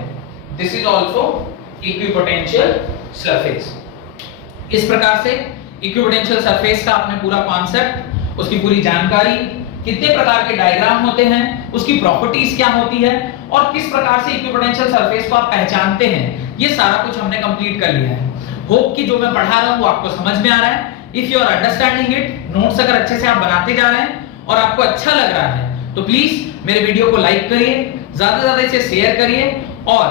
this is also equipotential surface। इस प्रकार से इक्विपोटेंशियल सरफेस का आपने पूरा कॉन्सेप्ट, उसकी पूरी जानकारी, कितने प्रकार के डायग्राम होते हैं, उसकी प्रॉपर्टीज क्या होती है और किस प्रकार से इक्विपोटेंशियल सरफेस को आप पहचानते हैं, ये सारा कुछ हमने कंप्लीट कर लिया है। होप कि जो मैं पढ़ा रहा हूं वो आपको समझ में आ रहा है। If you are understanding it, notes अगर अच्छे से आप बनाते जा रहे हैं और आपको अच्छा लग रहा है तो प्लीज मेरे वीडियो को लाइक करिए, ज्यादा से ज्यादा इसे शेयर करिए और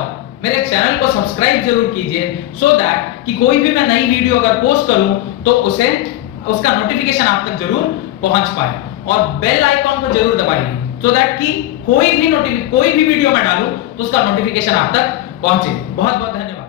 मेरे चैनल को सब्सक्राइब जरूर कीजिए, सो दैट कि कोई भी मैं नई वीडियो अगर पोस्ट करूं तो उसका नोटिफिकेशन आप तक जरूर पहुंच पाए, और बेल आइकॉन को जरूर दबाइए सो दैट कि कोई भी वीडियो मैं डालूं तो उसका नोटिफिकेशन आप तक पहुंचे। बहुत बहुत धन्यवाद।